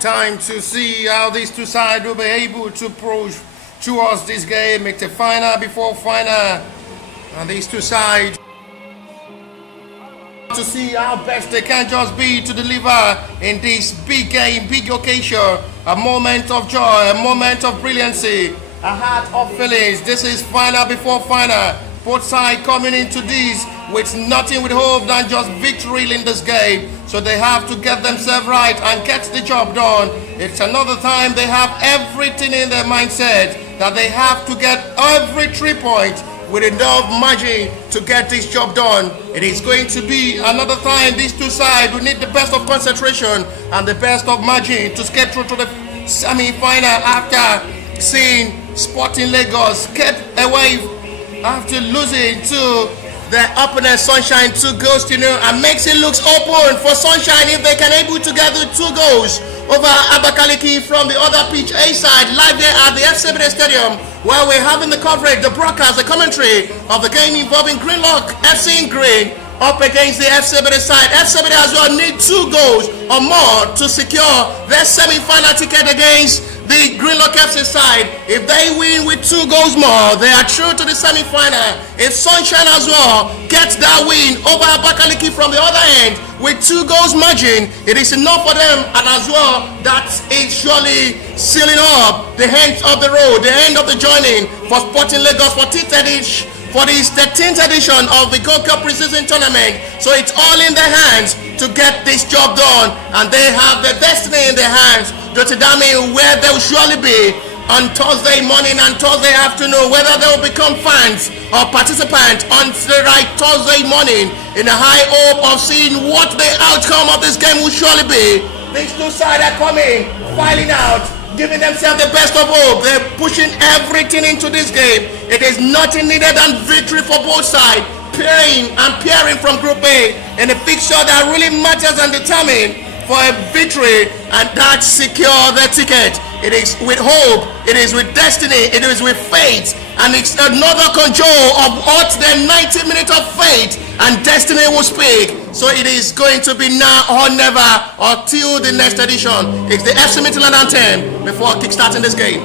time to see how these two sides will be able to push towards this game. It's a final before final, and these two sides to see how best they can just be to deliver in this big game, big occasion, a moment of joy, a moment of brilliancy, a heart of feelings. This is final before final. Both sides coming into this with nothing with hope than just victory in this game. So they have to get themselves right and get the job done. It's another time they have everything in their mindset that they have to get every 3 points with enough margin to get this job done. It is going to be another time these two sides will need the best of concentration and the best of margin to get through to the semi-final after seeing Sporting Lagos get away after losing to their opponent Sunshine 2 goals to 0, and makes it looks open for Sunshine if they can able to get the 2 goals over Abakaliki from the other pitch A side, live here at the Ebedei Stadium, where we're having the coverage, the broadcast, the commentary of the game involving Greenlock FC in green up against the Ebedei side. Ebedei as well need 2 goals or more to secure their semi-final ticket against the Greenlock FC side. If they win with 2 goals more, they are through to the semi-final. If Sunshine as well gets that win over Abakaliki from the other end with 2 goals margin, it is enough for them, and as well that is surely sealing up the end of the road, the end of the journey for Sporting Lagos for this 13th edition of the Gold Cup preseason tournament. So it's all in their hands to get this job done, and they have the destiny in their hands to determine where they will surely be on Thursday morning and Thursday afternoon, whether they will become fans or participants on the right Thursday morning in a high hope of seeing what the outcome of this game will surely be. These two sides are coming, filing out, giving themselves the best of hope. They're pushing everything into this game. It is nothing needed than victory for both sides, peering from Group A in a fixture that really matters and determined for a victory, and that secure the ticket. It is with hope, it is with destiny, it is with faith, and it's another control of what the 90 minutes of faith and destiny will speak. So it is going to be now or never, or till the next edition. It's the FC Midland anthem before kickstarting this game.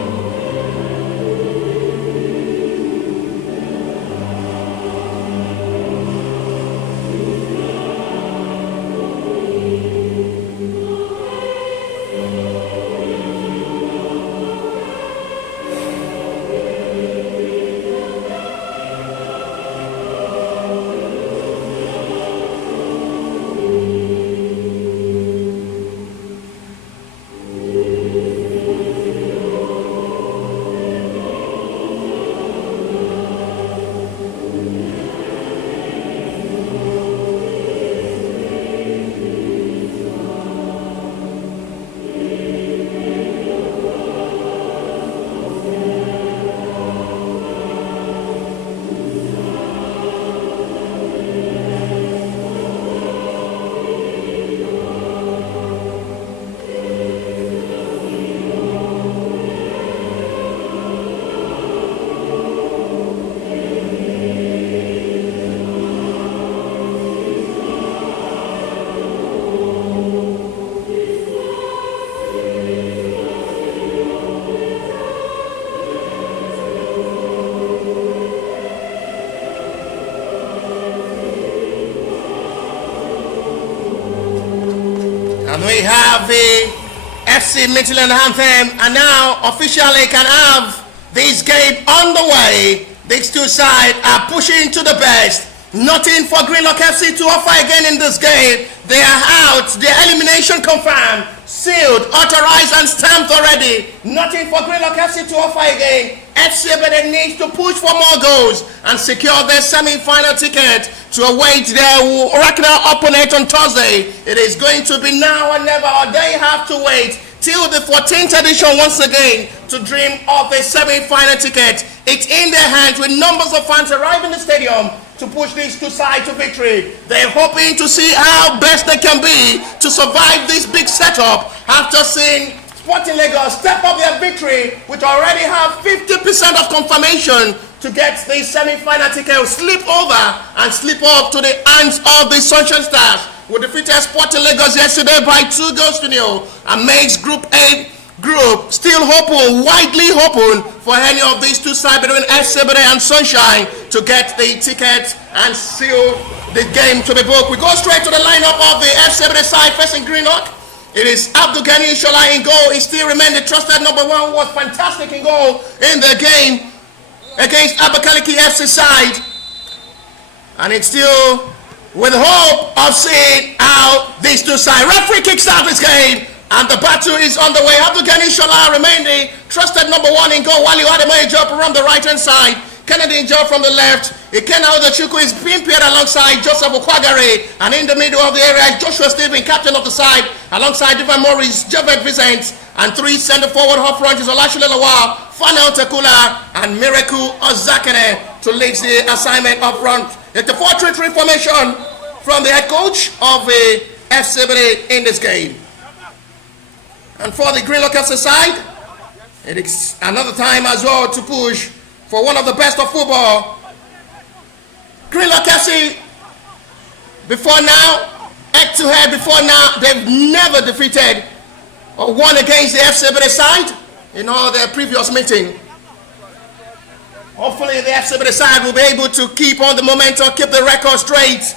And we have the FC Midland anthem, and now officially can have this game on the way. These two sides are pushing to the best. Nothing for Greenlock FC to offer again in this game. They are out. Their elimination confirmed, sealed, authorized, and stamped already. Nothing for Greenlock FC to offer again. FC Ebedei needs to push for more goals and secure their semi-final ticket to await their oracular opponent on Thursday. It is going to be now or never, or they have to wait till the 14th edition once again to dream of a semi-final ticket. It's in their hands with numbers of fans arriving in the stadium to push these two sides to victory. They're hoping to see how best they can be to survive this big setup after seeing Sporting Lagos step up their victory, which already have 50% of confirmation to get the semi-final ticket, slip over and slip up to the hands of the Sunshine Stars, who defeated Sporting Lagos yesterday by 2-0. And makes Group A still open, widely open for any of these two sides between Ebedei and Sunshine to get the ticket and seal the game to be booked. We go straight to the lineup of the Ebedei side facing Greenlock. It is Abdul Ghani Shola in goal. He still remains the trusted number one, was fantastic in goal in the game against Abakaliki FC side. And it's still with hope of seeing how these two sides. Referee kicks out this game. And the battle is on the way. Abdul Ghani Shola remained the trusted number one in goal, while you had a major from the right hand side. Kennedy Job from the left. Ikenna Odachukwu is being paired alongside Joseph Okwagare. And in the middle of the area is Joshua Stephen, captain of the side, alongside Ivan Morris, Javed Vincent. And three center forward up front is Olashule Lawal, Fanel Tekula, and Miracle Ozakene to lead the assignment up front. It's the 4-3-3 formation from the head coach of the Ebedei in this game. And for the Greenlock FC side, it is another time as well to push for one of the best of football. Greenlock FC, before now, head-to-head before now, they've never defeated or won against the Ebedei side in all their previous meeting. Hopefully the Ebedei side will be able to keep on the momentum, keep the record straight,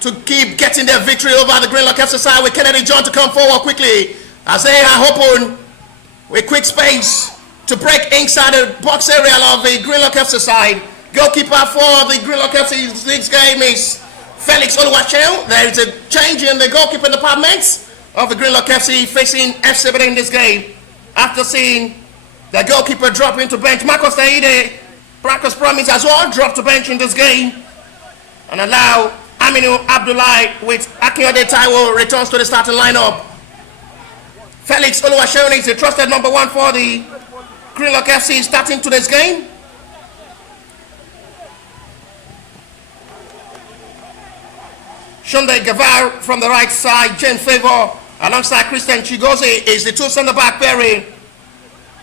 to keep getting their victory over the Greenlock FC side, with Kennedy John to come forward quickly as they are open with quick space to break inside the box area of the Greenlock FC side. Goalkeeper for the Greenlock FC this game is Felix Oluwaseun. There is a change in the goalkeeping department of the Greenlock FC facing Ebedei in this game. After seeing the goalkeeper drop into bench, Marcus Promise as well dropped to bench in this game and allow Aminu Abdullahi with Akinode Taiwo returns to the starting lineup. Felix Oluwaseun is the trusted number one for the Greenlock FC starting today's game. Shunde Gavar from the right side, James Favor alongside Christian Chigozie is the two centre-back pairing.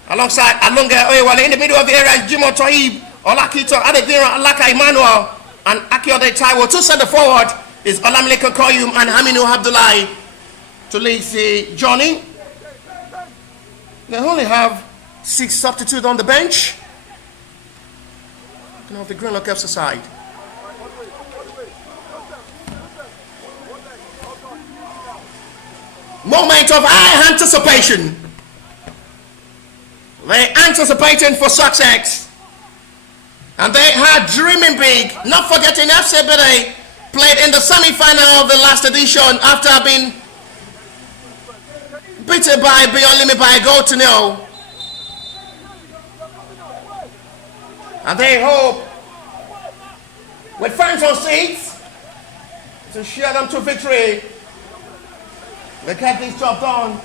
Alongside Alunga Oyewale in the middle of the area is Jimo Toib, Olakito Adedira Alaka Emmanuel, and Akinode Taiwo. Two centre forward is Olamileko Koyum and Aminu Abdullahi to lead the journey. They only have 6 substitutes on the bench. Of the Greenlock FC side. Moment of high anticipation. They're anticipating for success. And they are dreaming big. Not forgetting Ebedei played in the semi-final of the last edition after being beaten by Beyond Limit by a goal to nil. And they hope with fans on seats to share them to victory. They get this job done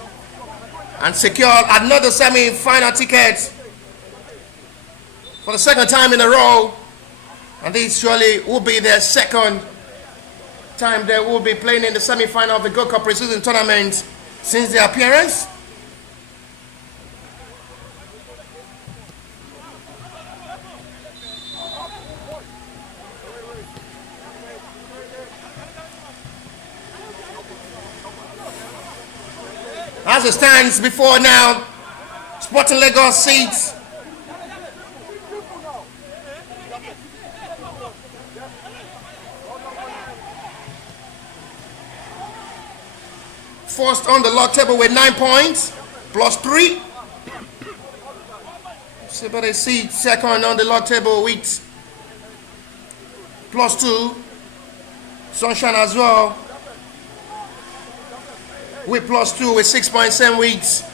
and secure another semi-final ticket for the second time in a row. And this surely will be their second time they will be playing in the semi-final of the Gold Cup pre-season tournament since their appearance. As it stands before now, Sporting Lagos seats first on the log table with 9 points, plus 3. Ebedei seats second on the log table with plus 2. Sunshine as well with plus 2 with 6 points, same weeks.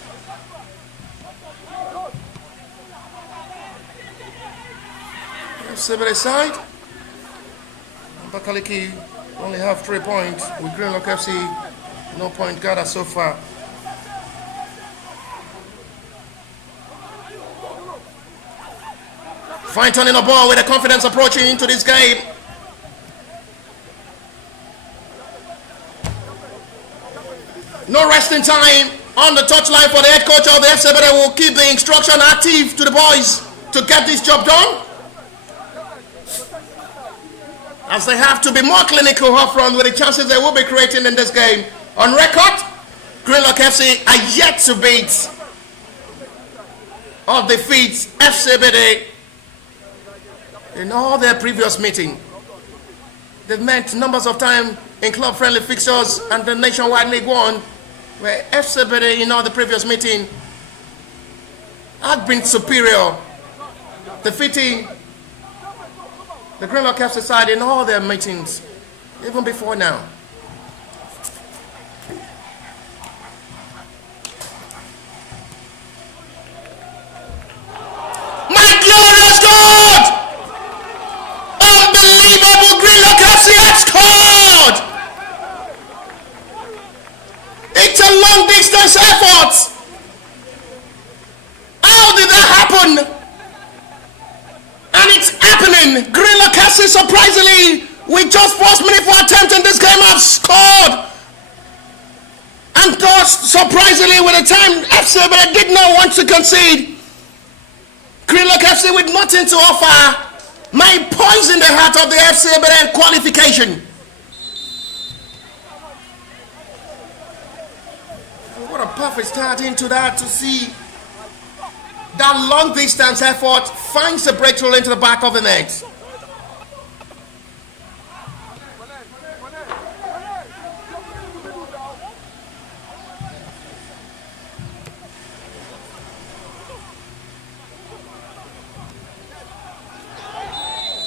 Ebedei side. Abakaliki only have 3 points with Greenlock FC, no point gathered so far. Fine turning the ball with a confidence approaching into this game. No resting time on the touchline for the head coach of the Ebedei. Will keep the instruction active to the boys to get this job done. as they have to be more clinical up front with the chances they will be creating in this game. On record, Greenlock FC are yet to beat or defeat FC Ebedei in all their previous meetings. They've met numbers of times in club-friendly fixtures and the Nationwide League One, where FC Ebedei in all the previous meetings had been superior, defeating the Greenlock FC side in all their meetings, even before now. My glorious God! Unbelievable! Greenlock FC has scored! It's a long distance effort. How did that happen? And it's happening. Greenlock FC surprisingly, with just 4 minutes for attempt in this game, have scored. And thus, surprisingly, with the time FC Ebedei did not want to concede. Greenlock FC with nothing to offer, may poison the heart of the FC Ebedei qualification. What a perfect start into that, to see that long distance effort finds the breakthrough into the back of the net.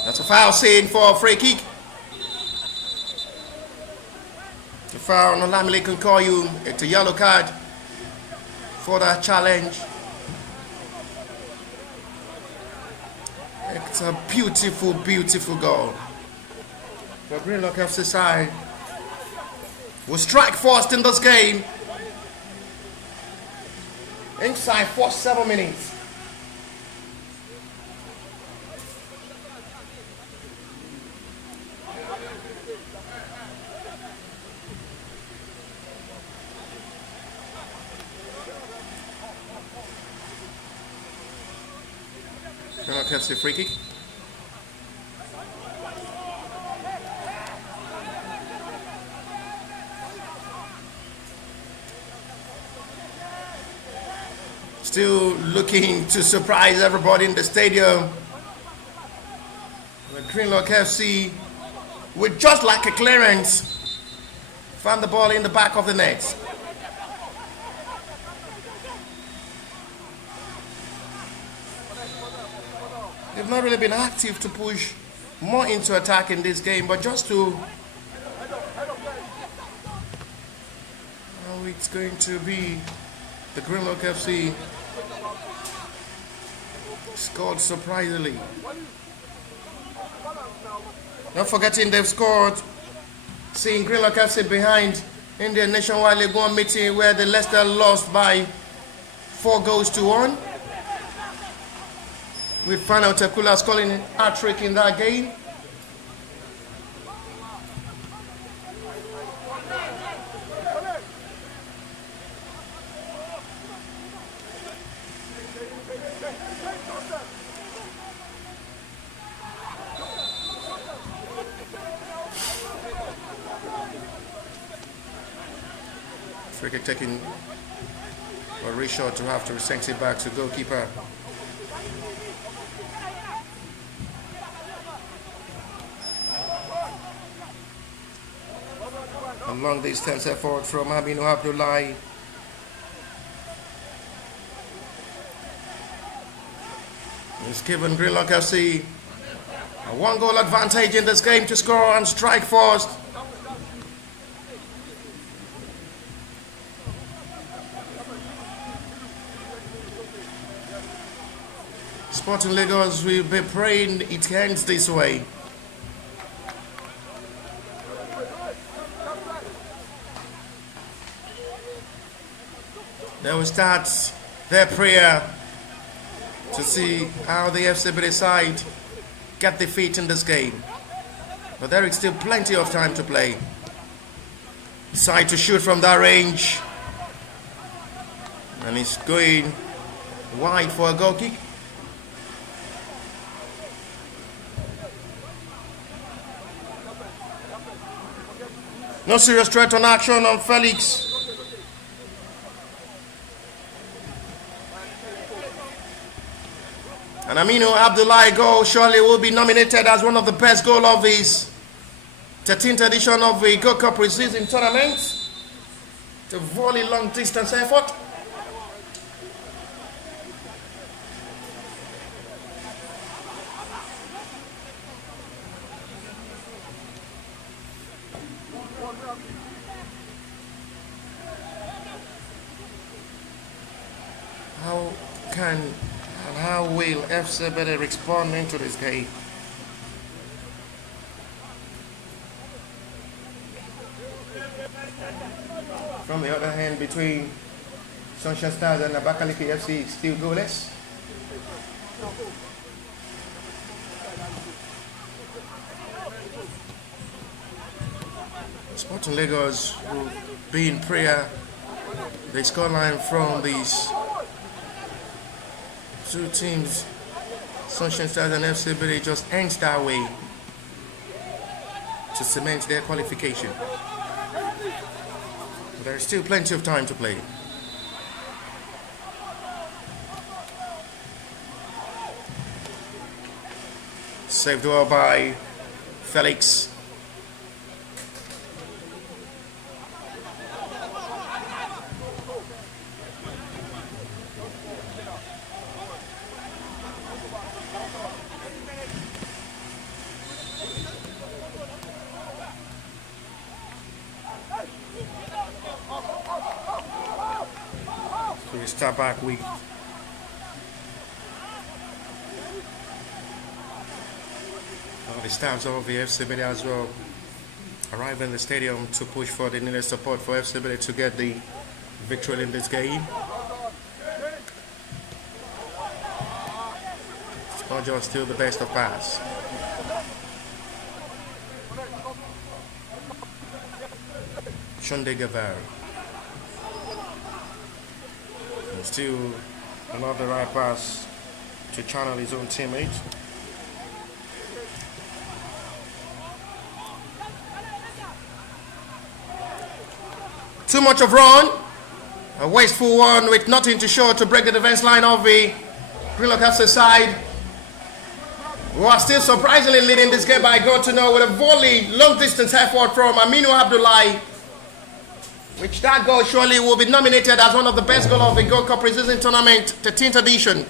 That's a foul scene for a free kick. The foul, Olamide can call you. It's a yellow card for that challenge. It's a beautiful, beautiful goal. The Greenlock FC side will strike first in this game. Inside 47 minutes. Greenlock FC free kick. Still looking to surprise everybody in the stadium. The Greenlock FC, with just like a clearance, found the ball in the back of the net. They've not really been active to push more into attack in this game, but just to how it's going to be. The Greenlock FC scored surprisingly. Not forgetting they've scored, seeing Greenlock FC behind in their Nationwide League One meeting where the Leicester lost by 4-1. With Final Tekula scoring a hat-trick in that game. Free kick taking a reshot to have to send it back to goalkeeper. A long distance effort from Aminu Abdullahi. It's given Greenlock FC a 1-goal advantage in this game to score and strike first. Sporting Lagos will be praying it ends this way. They will start their prayer to see how the FC Ebedei side get the feet in this game. But there is still plenty of time to play. Decide to shoot from that range. And he's going wide for a goal kick. No serious threat on action on Felix. And Aminu Abdullahi goal surely will be nominated as one of the best goal of his 13th edition of the Gold Cup preseason tournament. To volley long distance effort. How can and how will FC Ebedei respond into this game? From the other hand, between Sunshine Stars and Abakaliki FC, still goalless. Sporting Lagos will be in prayer. The scoreline from these two teams, Sunshine Stars and FC Ebedei, just ends that way to cement their qualification. There's still plenty of time to play. Saved well by Felix. Start back week. The staffs of the FC Ebedei as well arrive in the stadium to push for the needed support for FC Ebedei to get the victory in this game. It's not just still the best of pass. Shunde Gavar. Still another right pass to channel his own teammate. Too much of run. A wasteful one with nothing to show to break the defense line of the Greenlock FC side, who are still surprisingly leading this game by a goal to nil with a volley long distance effort from Aminu Abdullahi. Which that goal surely will be nominated as one of the best goals of the Gold Cup preseason tournament, 13th edition.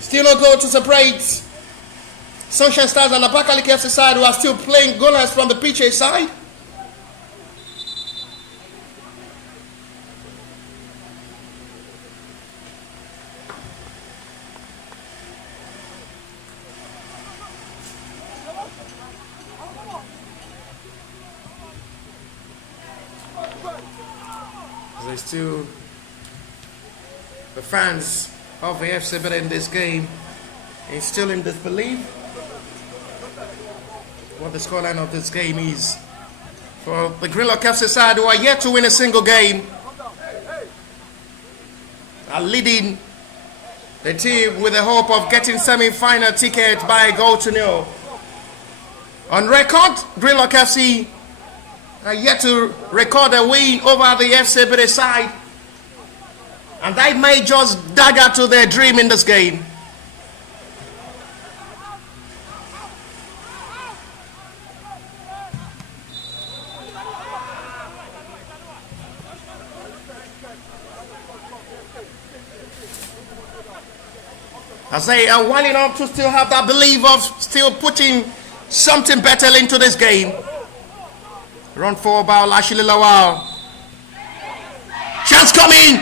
Still no goal to separate Sunshine Stars and Abakaliki FC side, who are still playing goalless from the PJ side. There's still the fans of the FC Ebedei in this game is still in disbelief what the scoreline of this game is. For the Greenlock FC side, who are yet to win a single game, are leading the team with the hope of getting semi-final ticket by a goal to nil. On record, Greenlock FC are yet to record a win over the FC Ebedei side, and that may just dagger to their dream in this game. As they are winding up to still have that belief of still putting something better into this game. Run for about Lashili Lawal. Chance coming!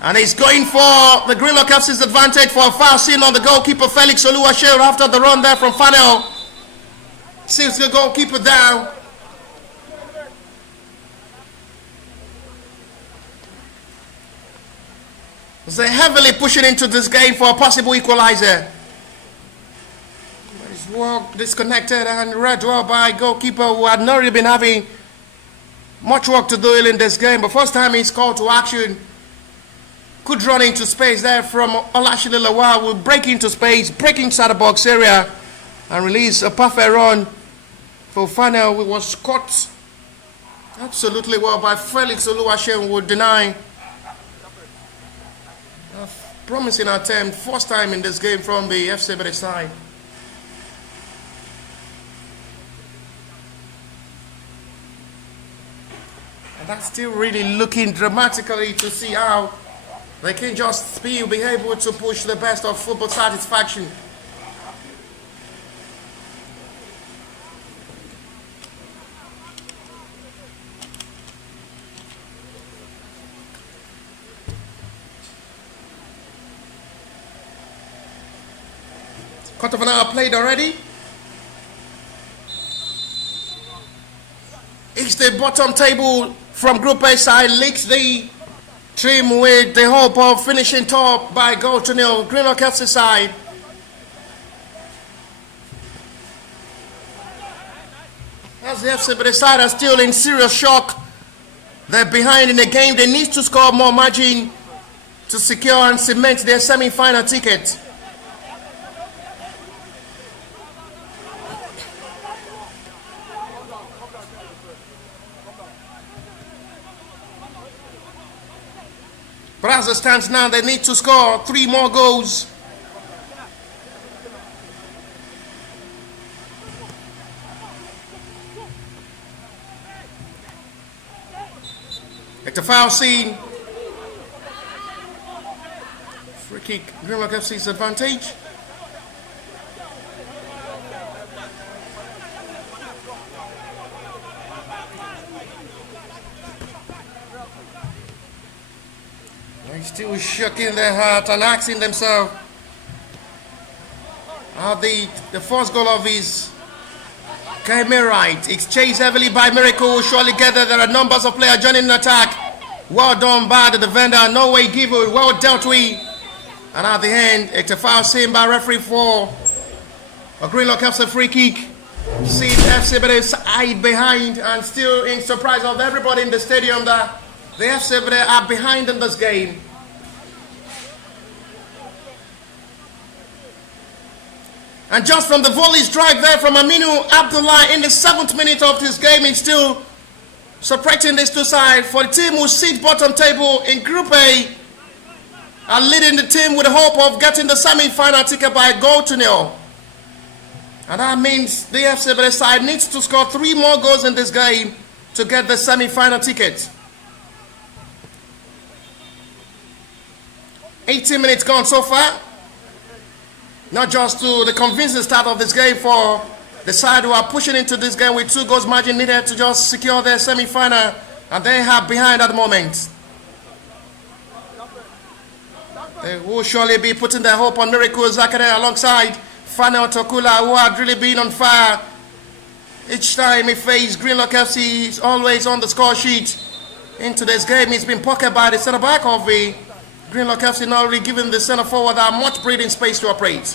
And he's going for the Greenlock FC's advantage for a foul seen on the goalkeeper Felix Oluwaseun after the run there from Fanel. Sees the goalkeeper down. They're heavily pushing into this game for a possible equalizer. It's Footwork disconnected and read well by goalkeeper who had not really been having much work to do in this game. But first time he's called to action. Could run into space there from Olashile Lawal. Will break into space, break inside the box area and release a perfect run. Fofana was caught absolutely well by Felix Oluwaseun, would deny. A promising attempt, first time in this game from the FC Ebedei side. And that's still really looking dramatically to see how they can just be able to push the best of football satisfaction. Quarter of an hour played already. It's the bottom table from Group A side, leads the team with the hope of finishing top by goal to nil. Greenlock FC side. As the FC, but the side are still in serious shock. They're behind in the game. They need to score more margin to secure and cement their semi-final ticket. But as it stands now, they need to score 3 more goals. At the foul scene. Free kick, Greenlock FC's advantage. They're still shaking their heart and asking themselves how the first goal of his came in right. It's chased heavily by Miracle. Surely get there. There are numbers of players joining the attack. Well done by the defender. No way give it. Well dealt with. And at the end, it's a foul seen by referee for a Greenlock FC free kick. See FC Ebedei side behind and still in surprise of everybody in the stadium that the FC Ebedei are behind in this game. And just from the volley strike there from Aminu Abdullah in the 7th minute of this game, it's still separating these two sides for the team who sit bottom table in Group A and leading the team with the hope of getting the semi-final ticket by a goal to nil. And that means the FC Ebedei side needs to score 3 more goals in this game to get the semi-final ticket. 18 minutes gone so far. Not just to the convincing start of this game for the side who are pushing into this game with 2 goals margin needed to just secure their semi-final, and they have behind at the moment. They will surely be putting their hope on Miracle Zakare alongside Fana Otokula, who had really been on fire. Each time he faced Greenlock FC, he's always on the score sheet. In today's game, he's been pocketed by the centre back of the Greenlock FC, not really giving the centre forward that much breathing space to operate.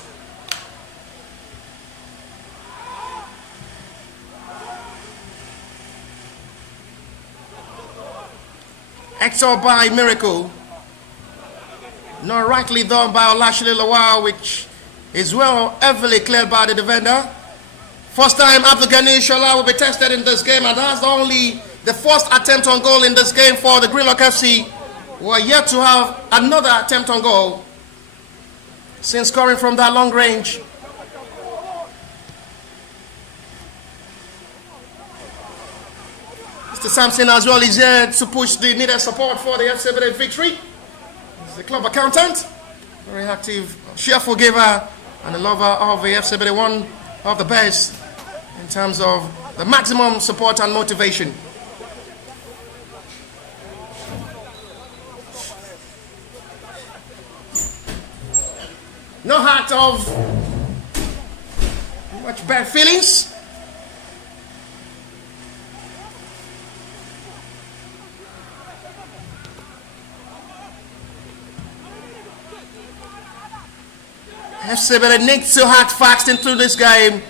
Exor by Miracle. Not rightly done by Olashile Lawal, which is well heavily cleared by the defender. First time Abdulgani Shola will be tested in this game, and that's only the first attempt on goal in this game for the Greenlock FC. We are yet to have another attempt on goal since scoring from that long range. Mr. Sampson as well is here to push the needed support for the FC Ebedei victory. He's the club accountant, very active, cheerful giver, and a lover of the FC Ebedei, one of the best in terms of the maximum support and motivation. No heart of much bad feelings. FC Ebedei needs to act fast into this game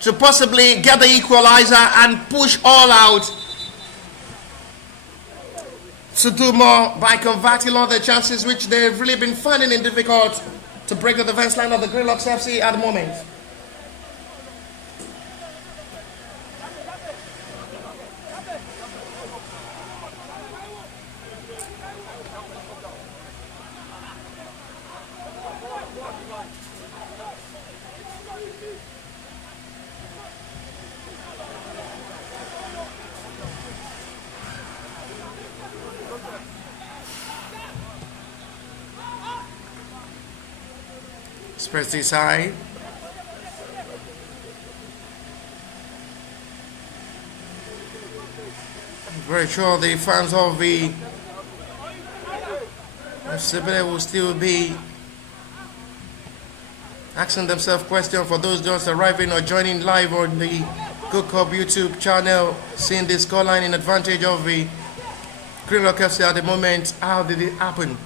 to possibly get the equalizer and push all out to do more by converting all the chances which they've really been finding it difficult to break the defense line of the Greenlock FC at the moment. Press this side. I'm very sure the fans of the Ebedei will still be asking themselves questions for those just arriving or joining live on the Good Cup YouTube channel, seeing the scoreline in advantage of the Greenlock FC at the moment. How did it happen?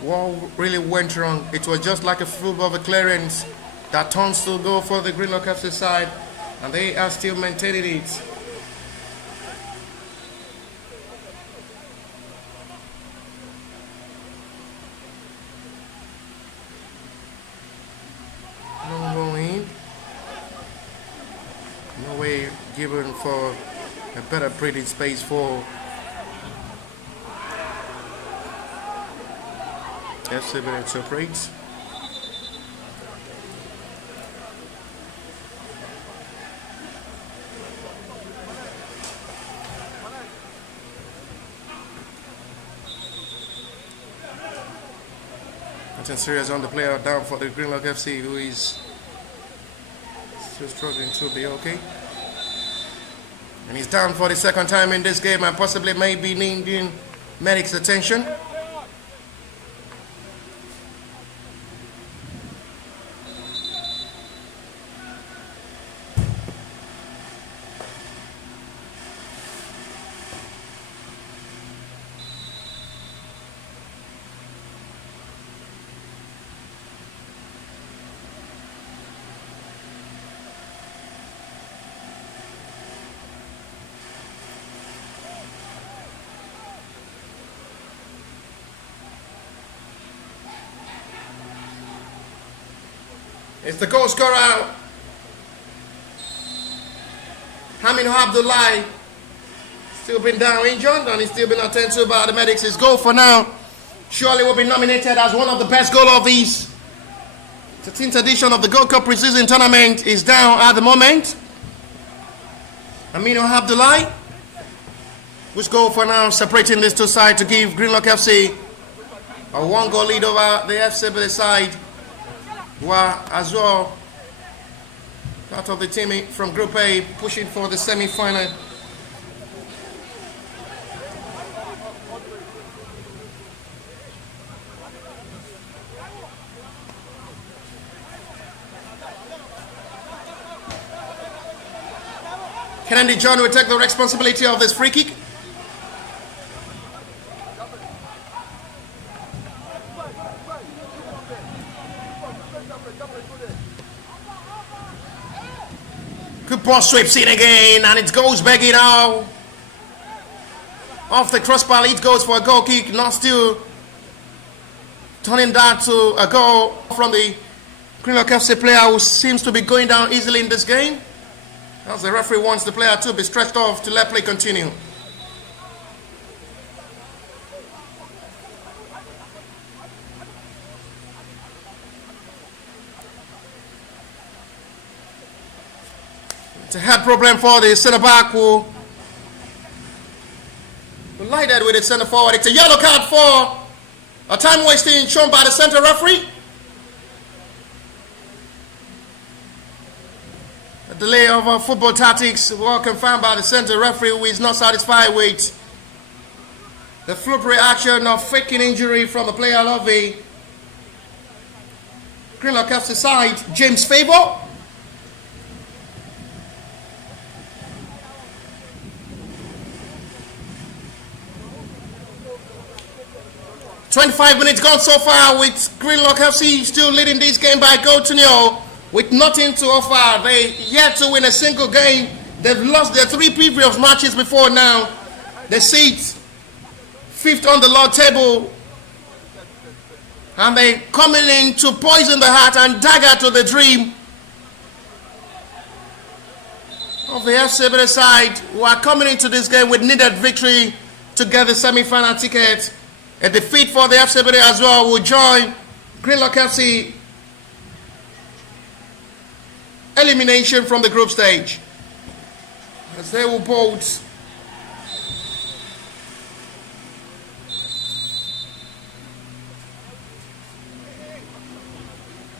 What really went wrong? It was just like a football of clearance that turns to go for the Greenlock FC side, and they are still maintaining it. No going. No way given for a better breathing space for Ebedei to operate. Nothing serious on the player down for the Greenlock FC, who is still struggling to be okay. And he's down for the second time in this game and possibly maybe needing medic's attention. It's the goal scorer, Hamid Abdullahi, still been down injured and he's still been attended to by the medics. His goal for now surely will be nominated as one of the best goal of these 13th edition of the Gold Cup preseason tournament. Is down at the moment. Hamid Abdullahi, which goal for now separating these two sides to give Greenlock FC a one-goal lead over the Ebedei side. Were as well part of the team from Group A pushing for the semi-final. Kennedy John will take the responsibility of this free kick. Good ball, sweeps in again, and it goes back in out. Off the crossbar, it goes for a goal kick. Not still turning that to a goal from the Greenlock FC player who seems to be going down easily in this game, as the referee wants the player to be stretched off to let play continue. It's a head problem for the centre back who collided with the centre forward. It's a yellow card for a time wasting shown by the centre referee. A delay of football tactics were confirmed by the centre referee, who is not satisfied with the fluke reaction of faking injury from the player of the Greenlock FC side, James Favour. 25 minutes gone so far, with Greenlock FC still leading this game by goal to nil. with nothing to offer. They yet to win a single game. They've lost their 3 previous matches before now. They sit 5th on the log table. And they coming in to poison the heart and dagger to the dream of the FC Ebedei side, who are coming into this game with needed victory to get the semi-final ticket. A defeat for the FC Ebedei as well will join Greenlock FC elimination from the group stage, as they will both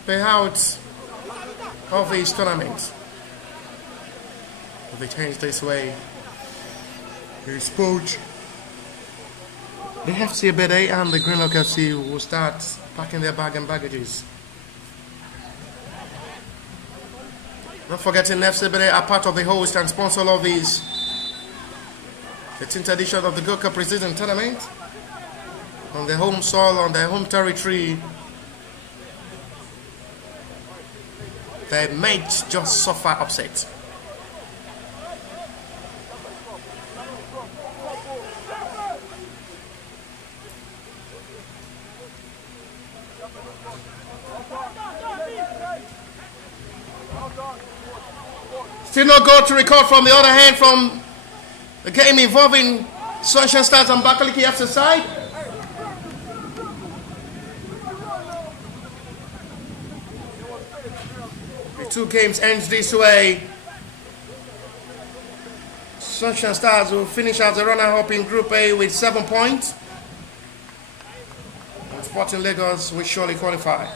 pay out of this tournament. If they change this way, it's both the FC Ebedei and the Greenlock FC will start packing their bag and baggages. Not forgetting FC Ebedei are part of the host and sponsor of these, the 10th edition of the Gold Cup Preseason Tournament, on their home soil, on their home territory. They might just suffer upset. Still no goal to record from the other hand from the game involving Sunshine Stars and Bakaliki FC side. The 2 games ends this way. Sunshine Stars will finish as a runner-up in Group A with 7 points. And Sporting Lagos will surely qualify.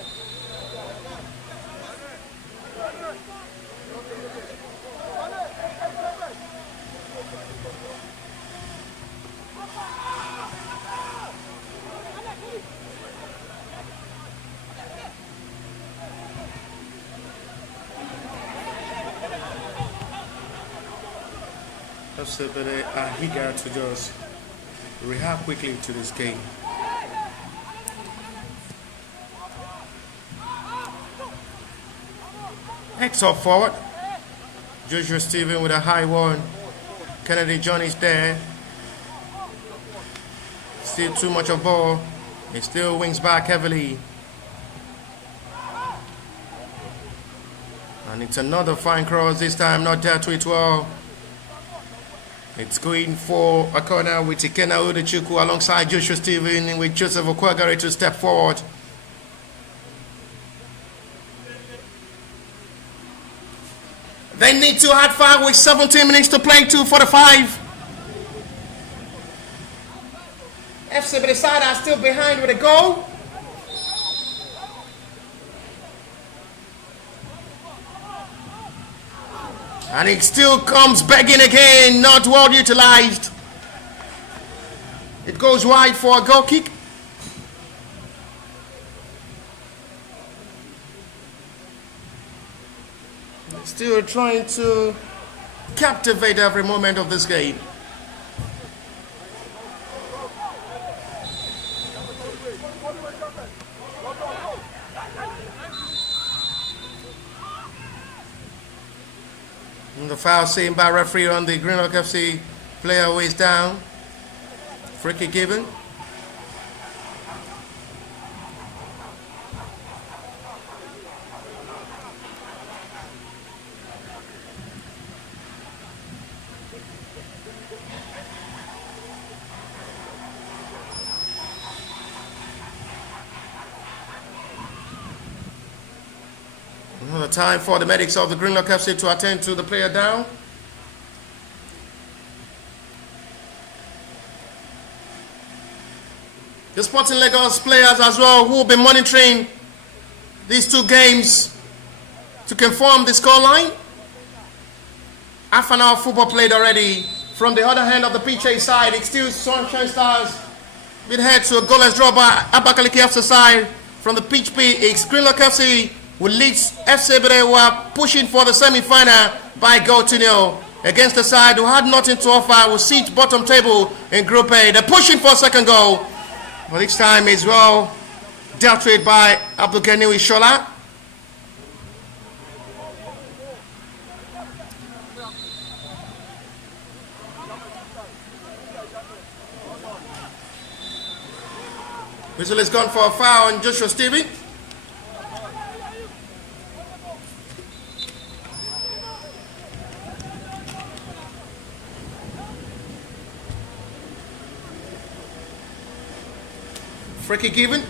But they are eager to just react quickly to this game. Next up forward, Joshua Stephen with a high one. Kennedy John is there. Still too much of ball. He still wings back heavily. And it's another fine cross, this time not dealt to it well. It's going for a corner with Ikena Udechukwu alongside Joshua Stephen, with Joseph Okwagari to step forward. They need to add 5 with 17 minutes to play, 2:45. FC Ebedei side are still behind with a goal. And it still comes begging again, not well utilized. It goes wide for a goal kick. Still trying to captivate every moment of this game. And the foul seen by referee on the Greenlock FC player who is down. Free kick given. Another time for the medics of the Greenlock FC to attend to the player down. The Sporting Lagos players as well, who will be monitoring these 2 games to confirm the scoreline. Half an hour football played already. From the other hand of the pitch side, it's still Sunshine Stars with head to a goalless draw by Abakaliki FC side. From the pitch B, it's Greenlock FC will lead FC Ebedei, who are pushing for the semi-final by goal to nil against the side who had nothing to offer, will sit bottom table in Group A. They're pushing for a second goal, but each time is well dealt with by Abdulgani Ishola. Whistle is gone for a foul on Joshua Stevie. Free kick given.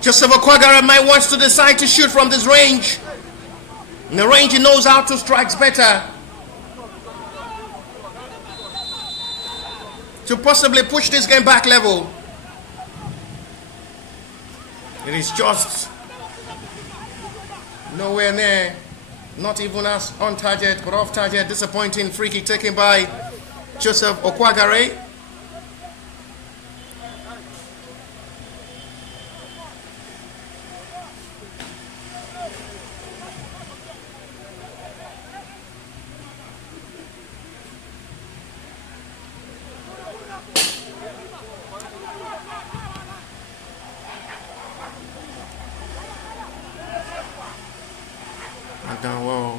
Joseph Okwagara might want to decide to shoot from this range. In the range, he knows how to strike better. To possibly push this game back level. It is just nowhere near. Not even as on target, but off target. Disappointing free kick taken by Joseph Okwagara. Done well.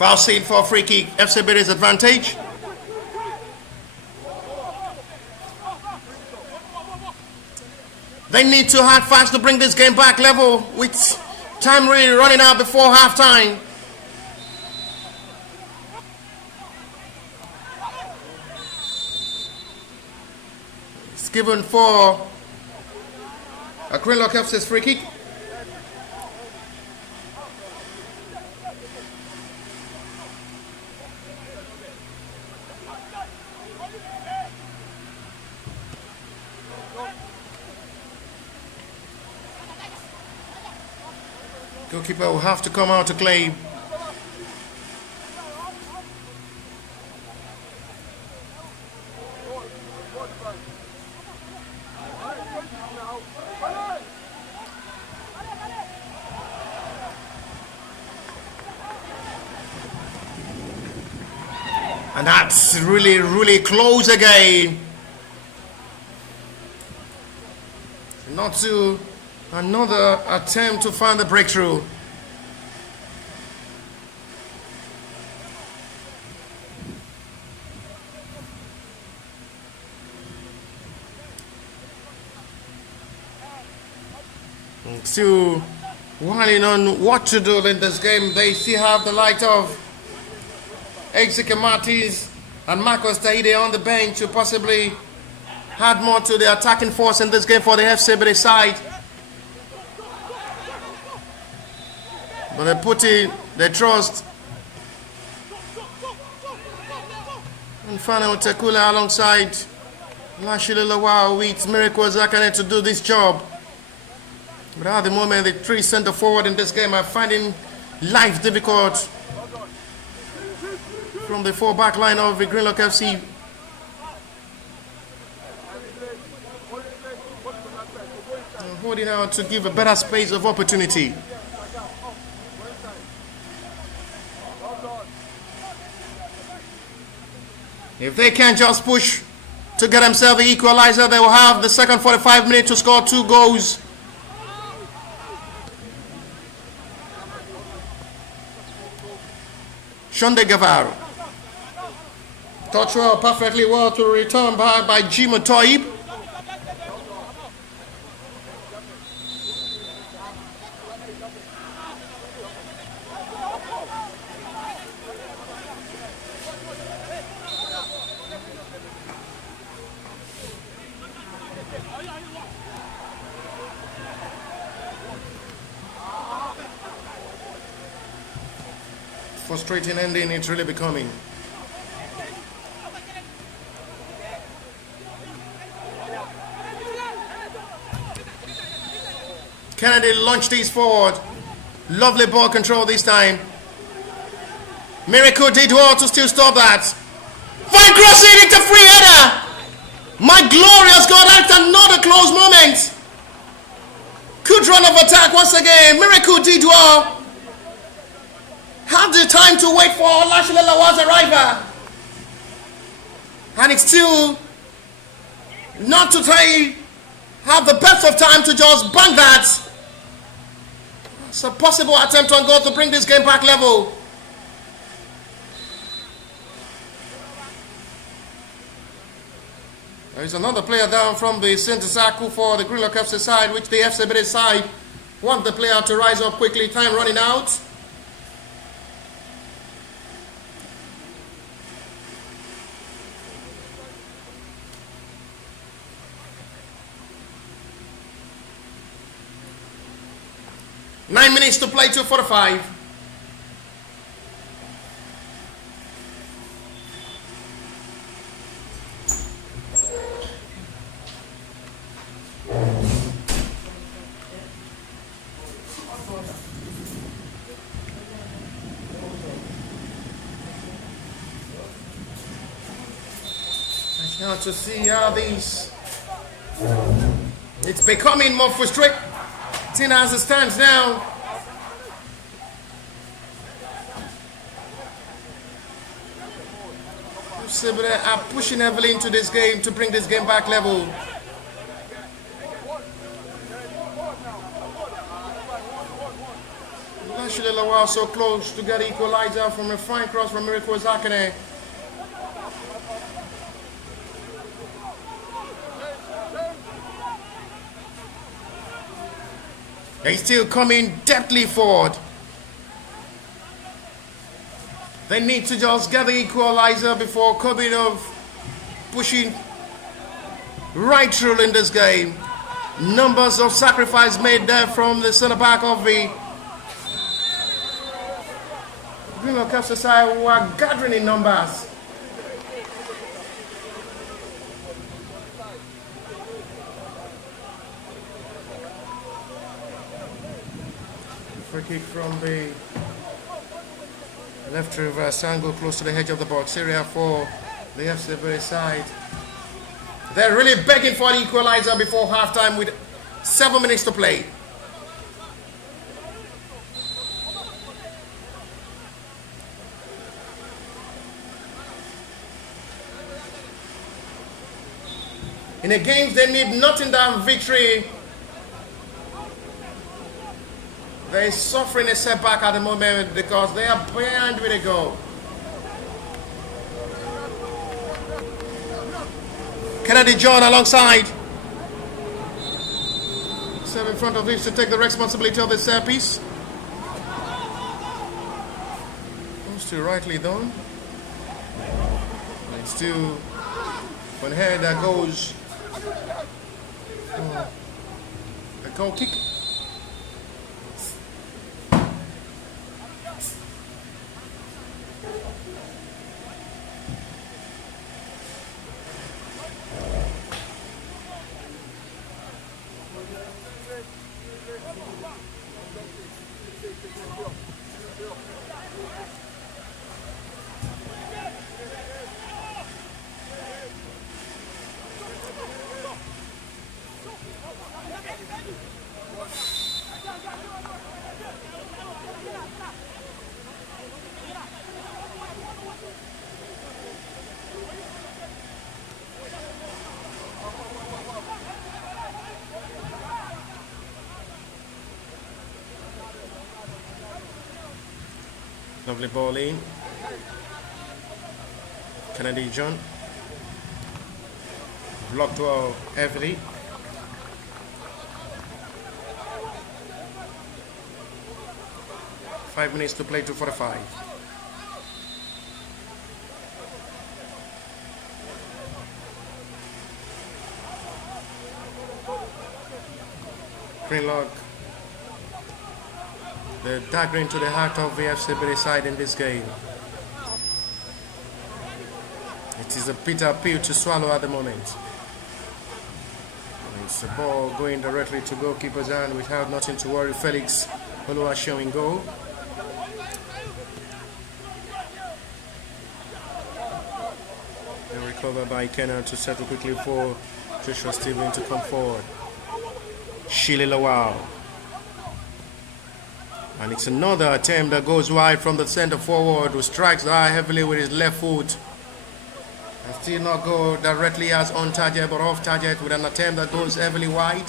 Foul scene for a free kick. FC Ebedei's advantage. They need to hard fast to bring this game back level with time really running out before halftime. It's given for a Greenlock FC's free kick. Goalkeeper will have to come out to claim. And that's really close again. Not to another attempt to find the breakthrough. Still whining on what to do in this game. They still have the light of Exike Martins and Marcos Taide on the bench to possibly add more to the attacking force in this game for the FC Ebedei side. But they put in their trust in Fana Tekula alongside Lashile Lawao with Miracle Zakane to do this job. But at the moment, the three center forward in this game are finding life difficult from the four back line of the Greenlock FC. Holding out to give a better space of opportunity. If they can't just push to get themselves the equalizer, they will have the second 45 minutes to score 2 goals. Shonde Guevara. Touch well, perfectly well to return back by Jimo Toib. Frustrating ending it's really becoming. Kennedy launched these forward. Lovely ball control this time. Miracle did well to still stop that. Fine crossing into free header. My glorious God, that's another close moment. Good run of attack once again. Miracle did well. Had the time to wait for Olasile Lawar's arrival. And it's still not to try have the best of time to just bang that. It's a possible attempt on goal to bring this game back level. There is another player down from the center circle for the Greenlock FC side, which the FC Ebedei side want the player to rise up quickly. Time running out. Nine minutes to play, 2:45. Now to see how these, it's becoming more frustrating as it stands now. Ebedei are pushing heavily into this game to bring this game back level. Olasile Lawal so close to get equalizer from a fine cross from Miracle Zakane. He's still coming deftly forward. They need to just get the equalizer before coming of pushing right through in this game. Numbers of sacrifice made there from the center back of the Greenlock FC side who are gathering in numbers. Free kick from the left reverse angle close to the edge of the box area for the FC Ebedei side. They're really begging for an equalizer before halftime with 7 minutes to play. In the games they need nothing than victory. They're suffering a setback at the moment because they are behind with a goal. Kennedy John alongside. Step in front of this to take the responsibility of the set piece. Goes to rightly done. It's still one head that goes a goal kick. Lovely ball in. Kennedy John. Blocked well, Ebedei. Five minutes to play, 2:45. Greenlock. The dagger into the heart of the FC Ebedei side in this game. It is a bitter pill to swallow at the moment. It's a ball going directly to goalkeeper's hand without nothing to worry Felix Oluwa showing goal. And recover by Kenna to settle quickly for Joshua Stephen to come forward. Shile Lawal. And it's another attempt that goes wide from the center forward, who strikes the eye heavily with his left foot. And still not go directly as on target but off target with an attempt that goes heavily wide.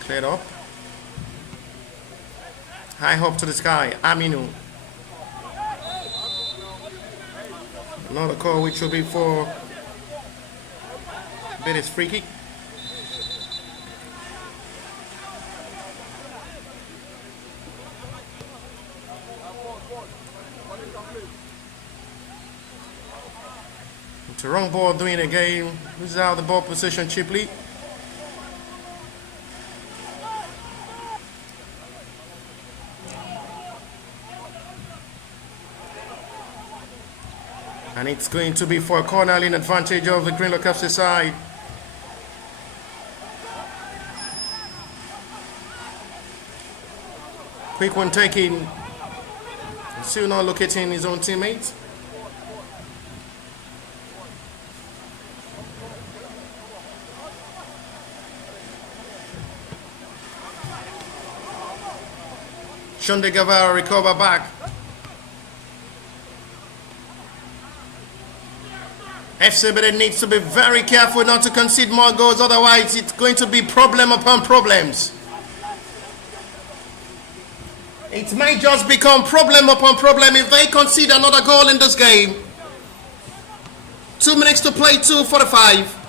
Cleared up. High hope to the sky. Aminu. Another call which will be for Ebedei's free kick. It's a wrong ball doing again. Loses out the ball position cheaply. And it's going to be for a corner in advantage of the Greenlock FC side. Quick one taken. Still not locating his own teammate. Shonde Guevara recover back. FC Ebedei needs to be very careful not to concede more goals, otherwise it's going to be problem upon problems. It may just become problem upon problem if they concede another goal in this game. 2 minutes to play, 2:45.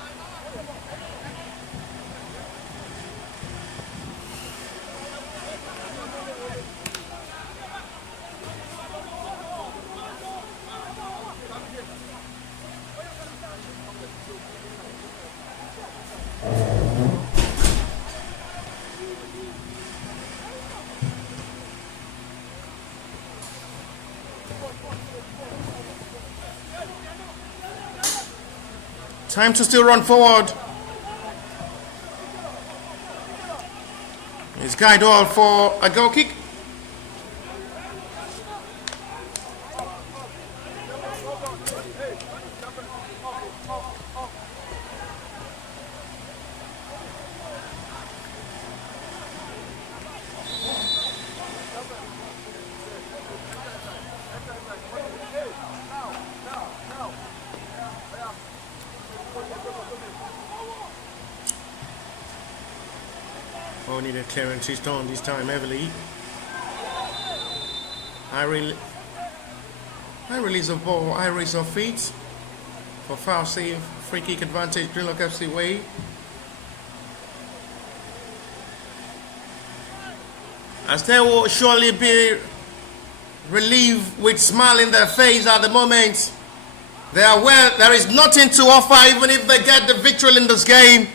Time to still run forward. It's guide all for a goal kick. Oh, needed clearance. He's done this time heavily. High release of ball, high raise of feet for foul save, free kick advantage, Greenlock FC way. As they will surely be relieved with smile in their face at the moment. They are well, there is nothing to offer even if they get the victory in this game.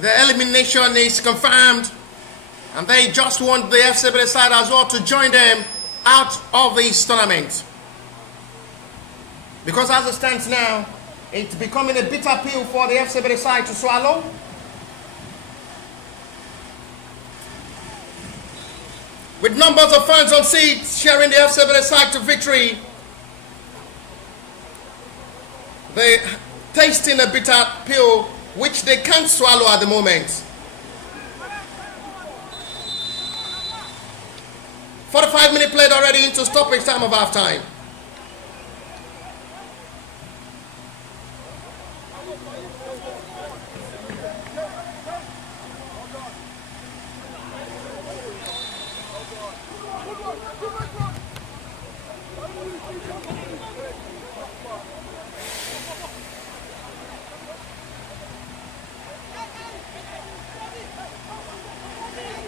The elimination is confirmed, and they just want the FC Ebedei side as well to join them out of this tournament. Because as it stands now, it's becoming a bitter pill for the FC Ebedei side to swallow. With numbers of fans on seats sharing the FC Ebedei side to victory, they're tasting a bitter pill which they can't swallow at the moment. 45-minute played already into stoppage time of half time.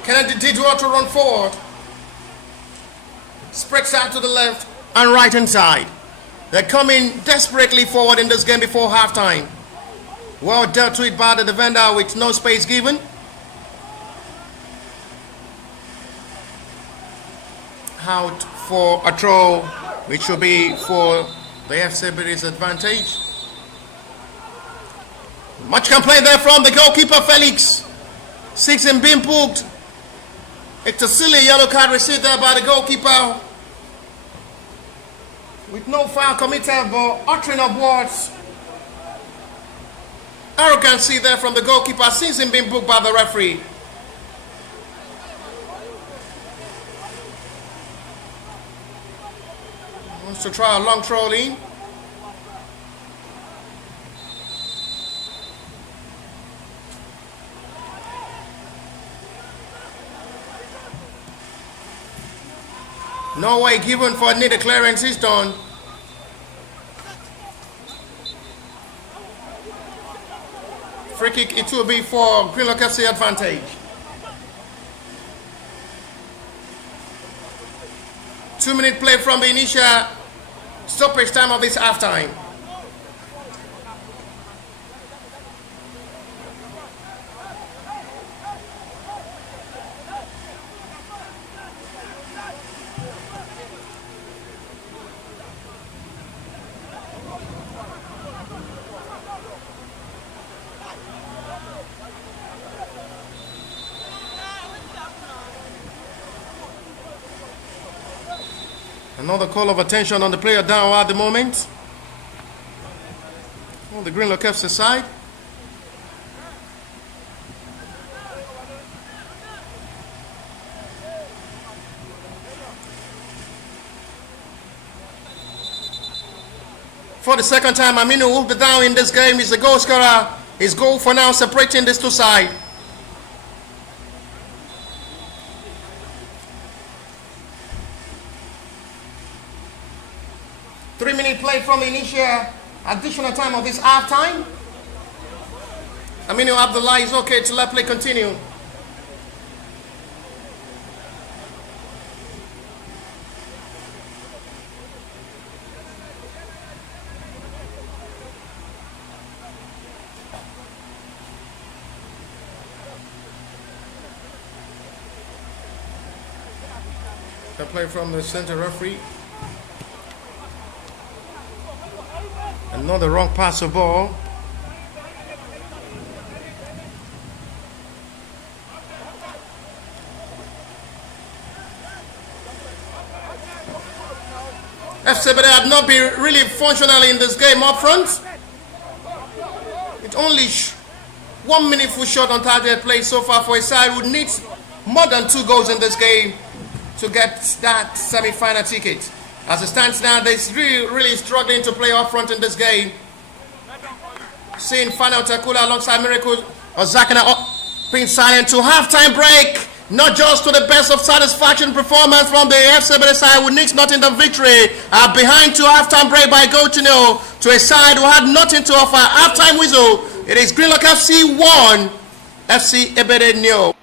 Kennedy did well to run forward. Spreads out to the left and right hand side. They're coming desperately forward in this game before halftime. Well dealt with by the defender with no space given. Out for a throw, which will be for the FC Ebedei's advantage. Much complaint there from the goalkeeper Felix. 6 and being booked. It's a silly yellow card received there by the goalkeeper. With no foul committed, but uttering of words. Arrogancy there from the goalkeeper since him being booked by the referee. Wants to try a long throw in. No way given for neither clearance is done. Free kick, it will be for Greenlock FC advantage. 2-minute play from the initial stoppage time of this halftime. Another call of attention on the player down at the moment. On the Greenlock FC side. For the second time, Aminu will be down in this game. He's the goal scorer. His goal for now separating these two sides. Three-minute play from the initial additional time of this half-time. Aminu Abdullah is okay to let play continue. The play from the center referee. Another wrong pass of ball. FC Ebedei had not been really functional in this game up front. It's only one meaningful shot on target play so far for a side who needs more than 2 goals in this game to get that semi-final ticket. As it stands now, they're really struggling to play up front in this game. Seeing Final Takula alongside Miracle Ozakina being silent to halftime break. Not just to the best of satisfaction performance from the FC Ebedei side, who needs nothing but victory. Behind to halftime break by goal to a side who had nothing to offer. Halftime whistle. It is Greenlock FC 1, FC Ebedei 0.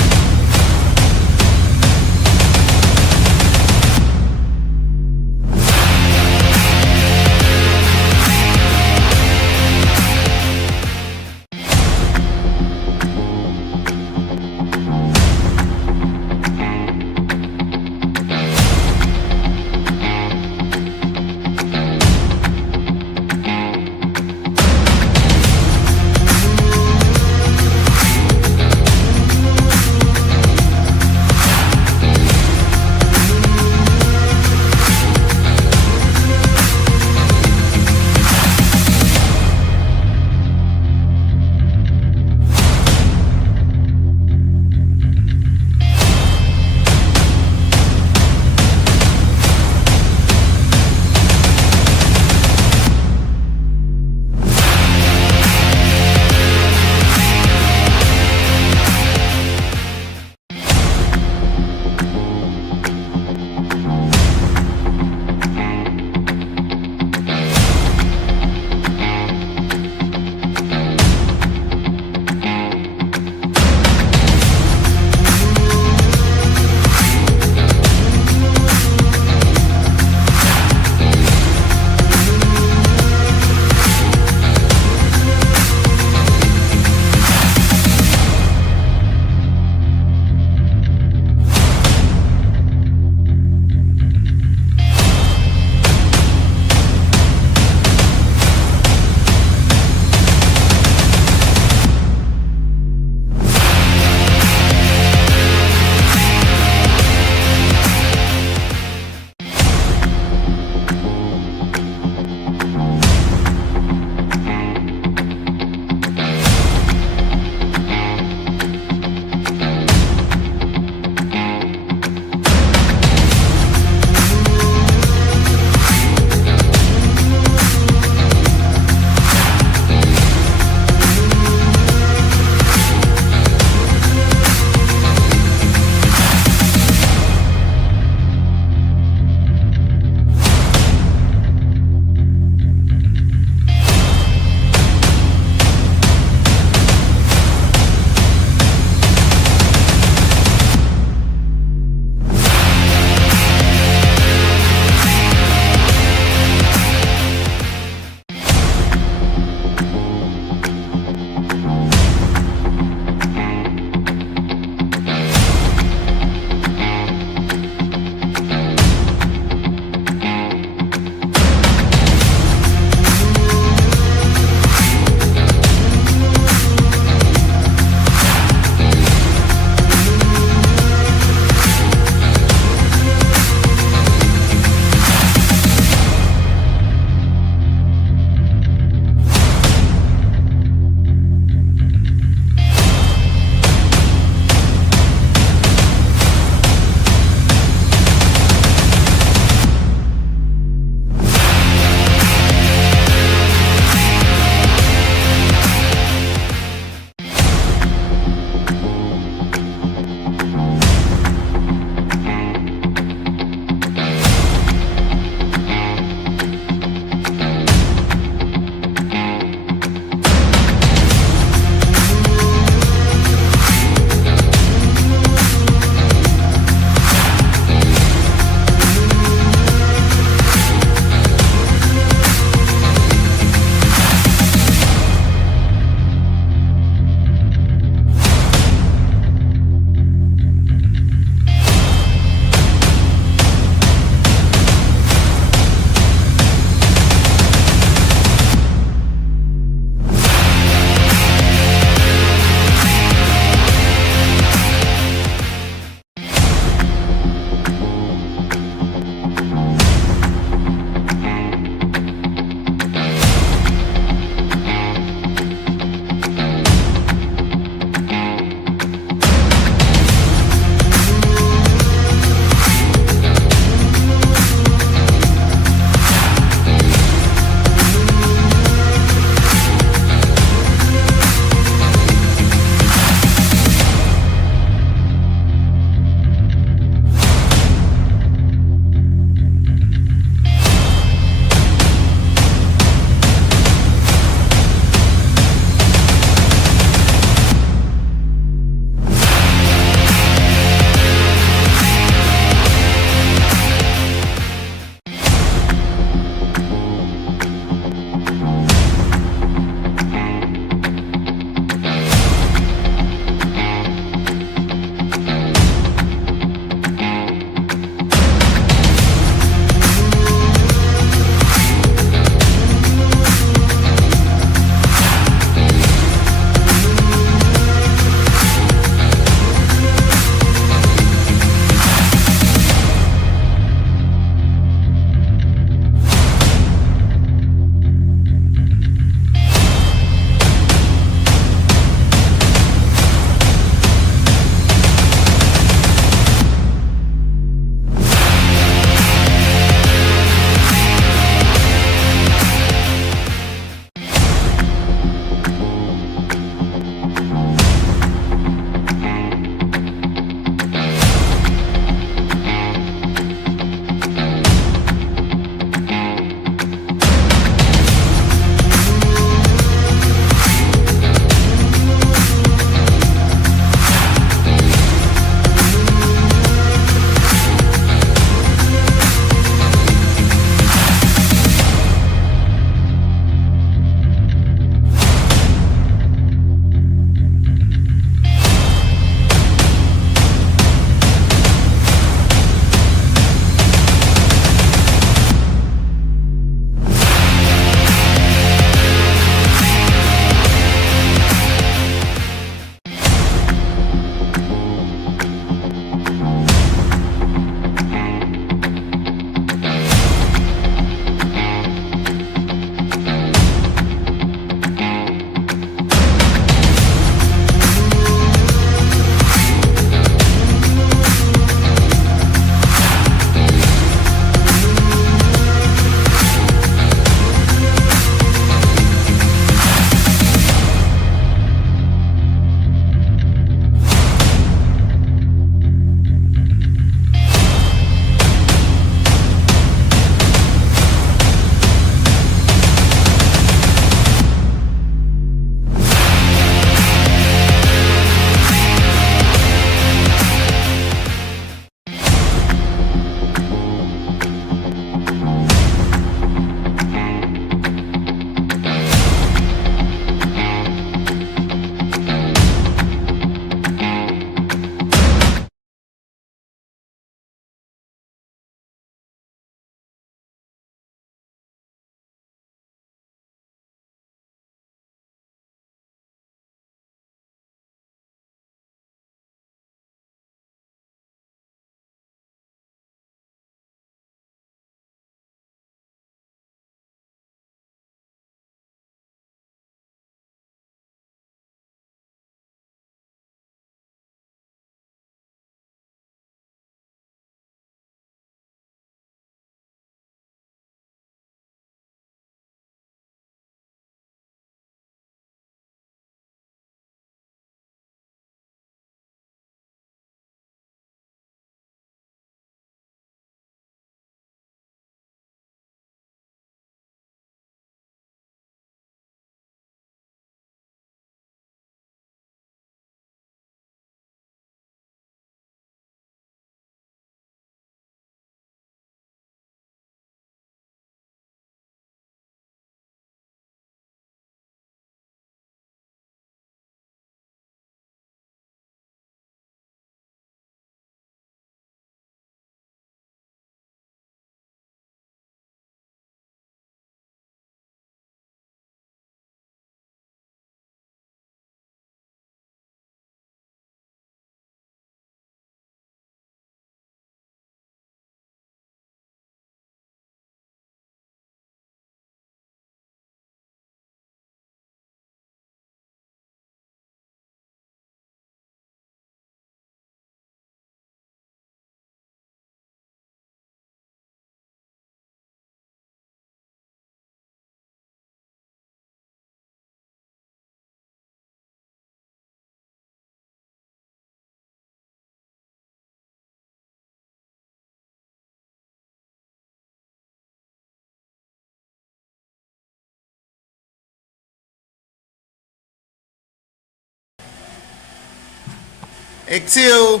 Until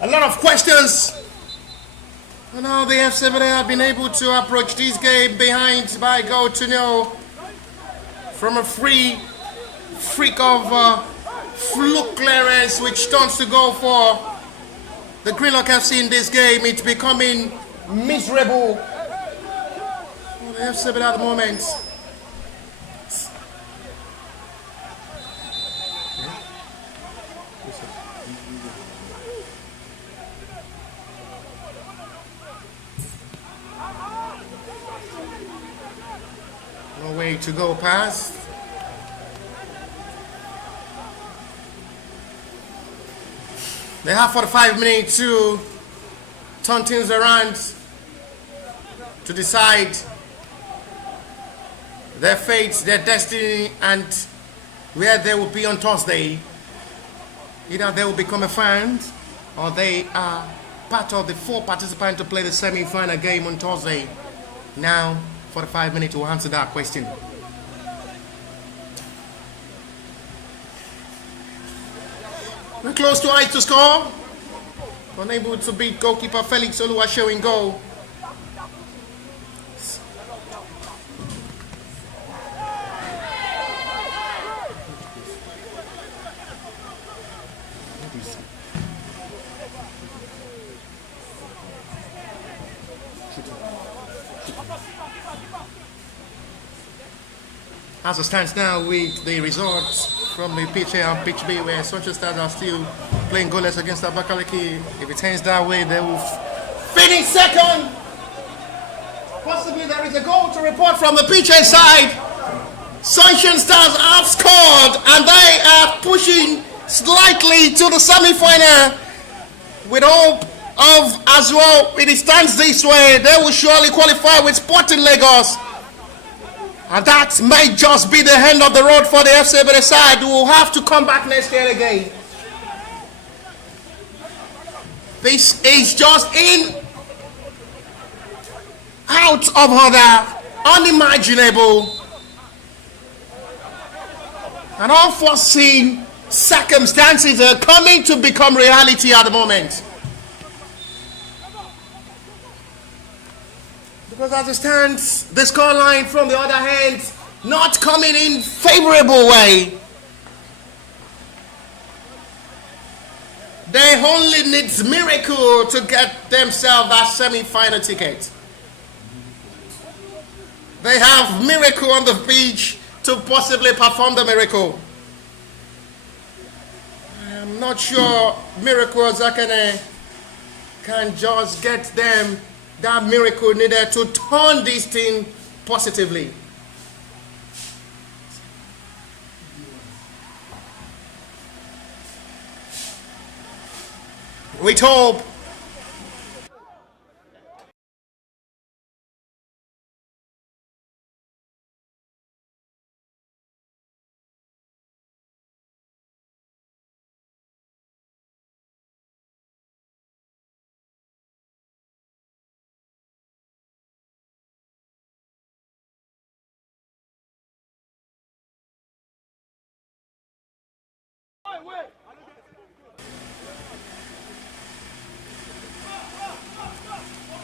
a lot of questions on how the FC Ebedei have been able to approach this game behind by goal to nil from a freak of fluke clearance, which turns to go for the Greenlock FC in this game. It's becoming miserable for the FC Ebedei at the moment. No way to go past. They have 45 minutes to turn things around, to decide their fate, their destiny, and where they will be on Thursday. Either they will become a fan or they are part of the 4 participants to play the semi-final game on Thursday. Now, 45 minutes to answer that question. We're close to eyes to score. Unable to beat goalkeeper Felix Oluwaseun in goal. As it stands now with the results from the pitch A and pitch B, where Sunshine Stars are still playing goalless against Abakaliki. If it ends that way, they will finish second. Possibly there is a goal to report from the pitch A side. Sunshine Stars have scored and they are pushing slightly to the semi-final with hope of, as well, if it stands this way, they will surely qualify with Sporting Lagos. And that may just be the end of the road for the FC Ebedei side, who will have to come back next year again. This is just out of order, unimaginable, and unforeseen circumstances are coming to become reality at the moment. Because as it stands, the scoreline from the other hand, not coming in favorable way. They only need miracle to get themselves that semi-final ticket. They have miracle on the pitch to possibly perform the miracle. I'm not sure Miracle Zakane can just get them that miracle needed to turn this thing positively. With hope.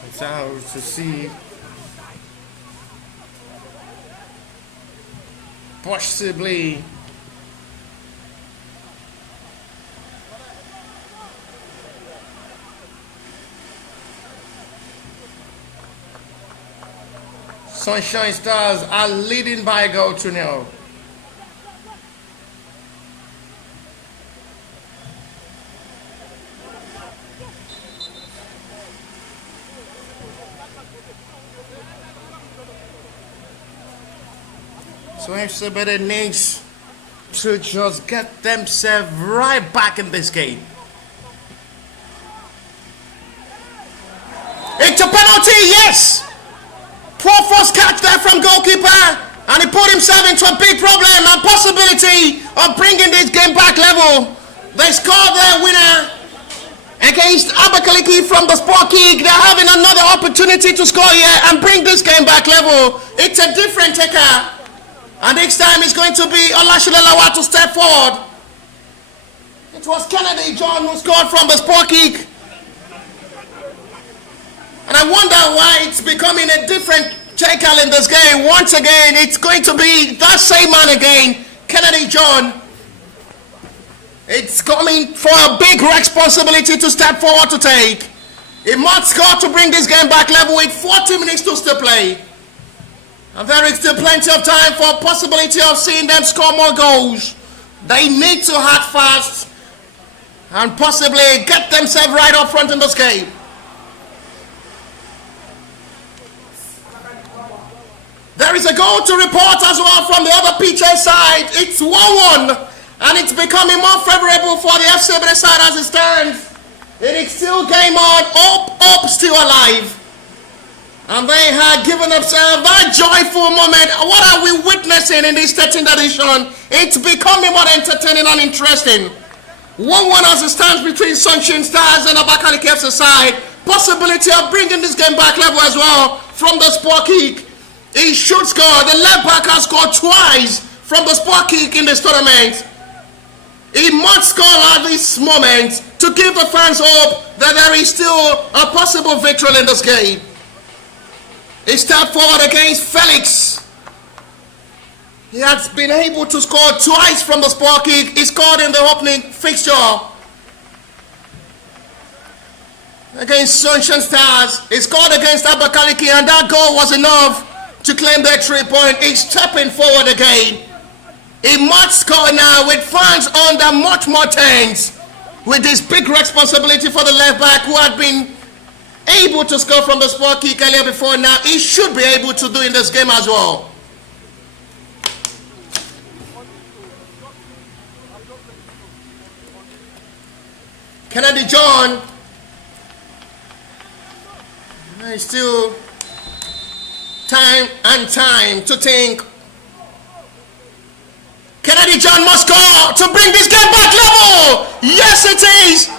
It's out to see possibly Sunshine Stars are leading by a goal to nil. So FC Ebedei needs to just get themselves right back in this game. It's a penalty, yes! Poor first catch there from goalkeeper, and he put himself into a big problem and possibility of bringing this game back level. They scored their winner against Abakaliki from the sport kick. They're having another opportunity to score here and bring this game back level. It's a different taker. And next time it's going to be Olashile Lawa to step forward. It was Kennedy John who scored from the spot kick. And I wonder why it's becoming a different Jekyll in this game. Once again, it's going to be that same man again, Kennedy John. It's coming for a big responsibility to step forward to take. He must score to bring this game back level with 40 minutes to still play. And there is still plenty of time for possibility of seeing them score more goals. They need to act fast and possibly get themselves right up front in this game. There is a goal to report as well from the other pitcher side. It's 1-1, and it's becoming more favorable for the FC Ebedei side as it stands. It is still game on, up, still alive. And they have given themselves that joyful moment. What are we witnessing in this 13th edition? It's becoming more entertaining and interesting. 1-1 as it stands between Sunshine Stars and Abakaliki FC side. Possibility of bringing this game back level as well from the spot kick. He should score. The left back has scored twice from the spot kick in this tournament. He must score at this moment to give the fans hope that there is still a possible victory in this game. He stepped forward against Felix. He has been able to score twice from the spot kick. He scored in the opening fixture against Sunshine Stars. He scored against Abakaliki, and that goal was enough to claim the 3 point. He's stepping forward again. He must score now with fans under much more tense, with this big responsibility for the left back who had been able to score from the spot kick earlier before. Now he should be able to do in this game as well. Kennedy John is still time to think. Kennedy John must score to bring this game back level. Yes, it is.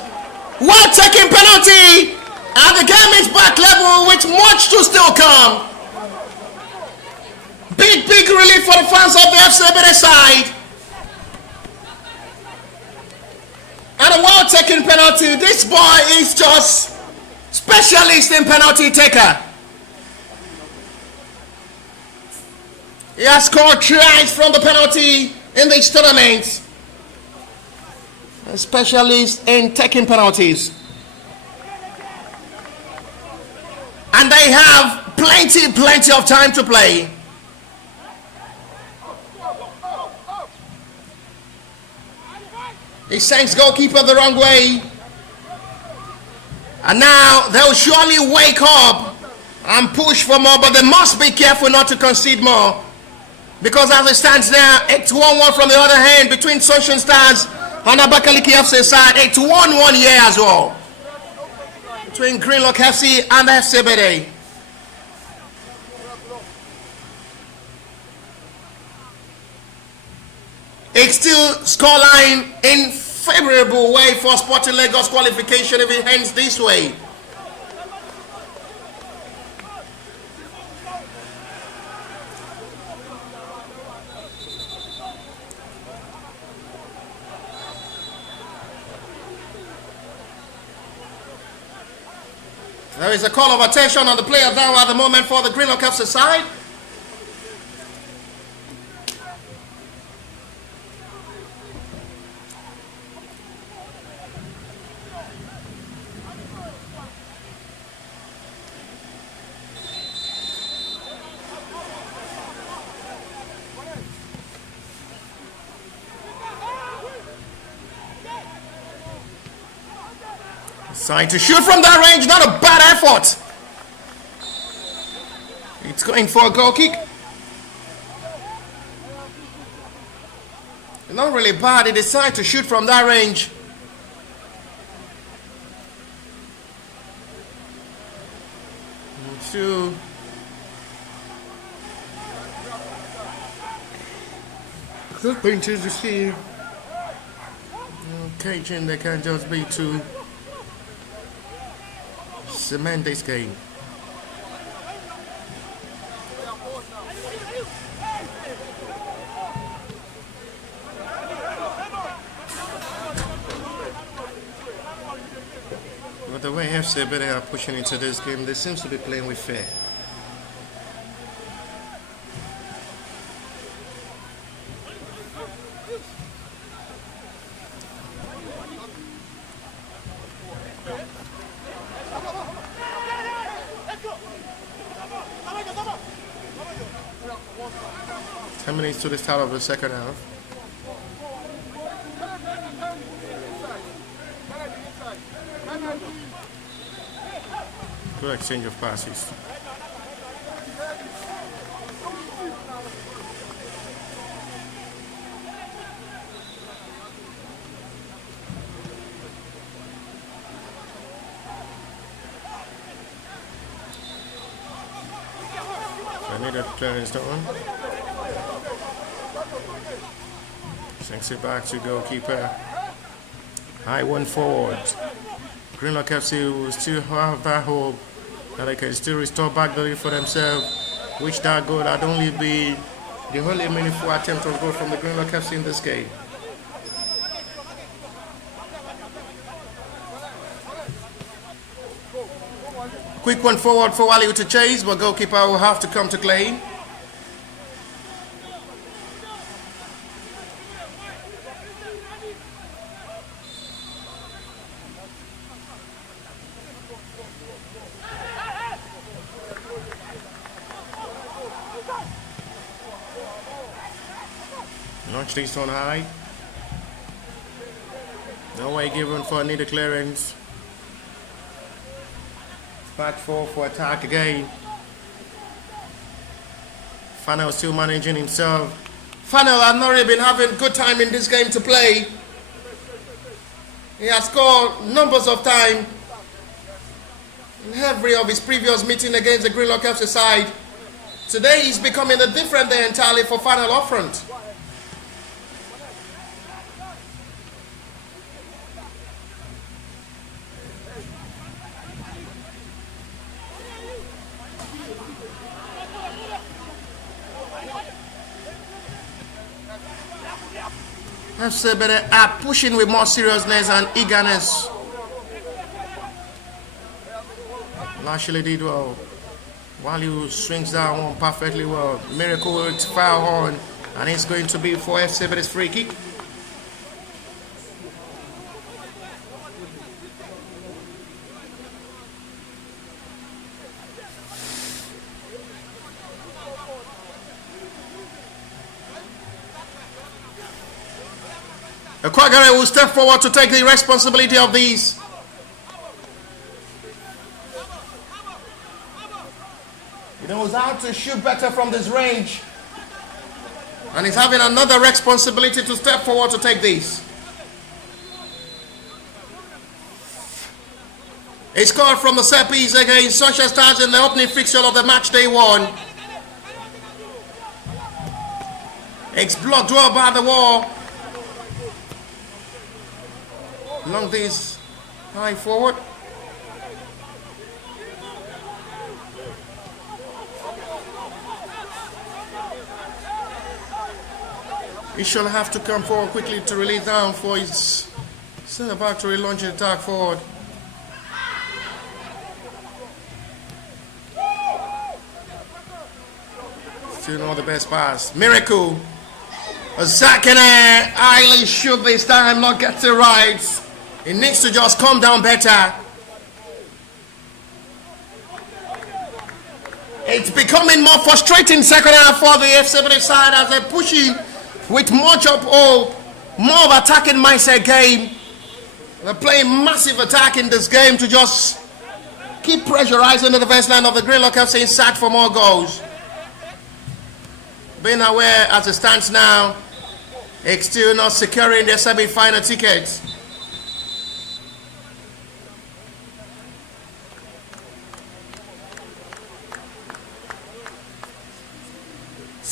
Well taken penalty, and the game is back level with much to still come. Big relief for the fans of the FC Ebedei side. And a well taken penalty. This boy is just specialist in penalty taker. He has scored twice from the penalty in this tournament. A specialist in taking penalties. And they have plenty of time to play. He sends goalkeeper the wrong way. And now they'll surely wake up and push for more, but they must be careful not to concede more. Because as it stands now, it's 1-1 from the other hand between Sunshine Stars and Abakaliki FC side. It's 1-1 here as well between Greenlock FC and FC Ebedei. It's still scoreline in favorable way for Sporting Lagos qualification if it ends this way. There is a call of attention on the player down at the moment for the Greenlock FC side. Trying to shoot from that range, not a bad effort. It's going for a goal kick. Not really bad, he decided to shoot from that range. Two. Just painters to see. Cajun, they can just be two. Cement this game. The way FC Ebedei are pushing into this game, they seem to be playing with fear. To the start of the second half. Good exchange of passes. I need a clearance down. Sinks it back to goalkeeper. High one forward. Greenlock FC will still have that hope that they can still restore back the lead for themselves. Which that goal had only be the only meaningful attempt of goal from the Greenlock FC in this game. Quick one forward for Wally to chase, but goalkeeper will have to come to claim. Launch this on high. No way given for needed clearance. Back four for attack again. Funnel still managing himself. Funnel has not really been having good time in this game to play. He has scored numbers of time in every of his previous meeting against the Greenlock FC side. Today he's becoming a different day entirely for Funnel up front. FC Ebedei are pushing with more seriousness and eagerness. Lashley did well. Wally swings that one perfectly well. Miracle with foul on, and it's going to be for FC Ebedei's free kick. Kwagare will step forward to take the responsibility of these. He knows how to shoot better from this range. And he's having another responsibility to step forward to take these. He scored from the set piece against Sunshine Stars in the opening fixture of the match day one. It's blocked well by the wall. Long this high forward. He shall have to come forward quickly to release down for his centre back to relaunch the attack forward. Still not the best pass. Miracle. Zakane highly shoot this time, not get it right. He needs to just calm down better. It's becoming more frustrating second half for the FC Ebedei side as they're pushing with much up or more of attacking mindset game. They're playing massive attack in this game to just keep pressurizing the defense line of the Greenlock FC in search for more goals. Being aware as it stands now, it's still not securing their semi-final tickets.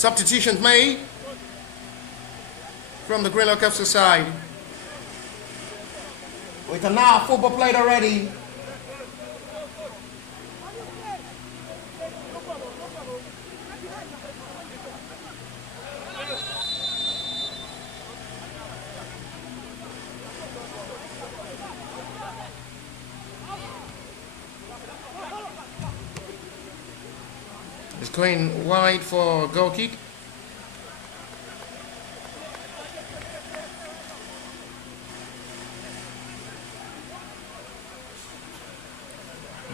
Substitutions made from the Greenlock FC side. With an hour football played already. It's going wide for goal kick.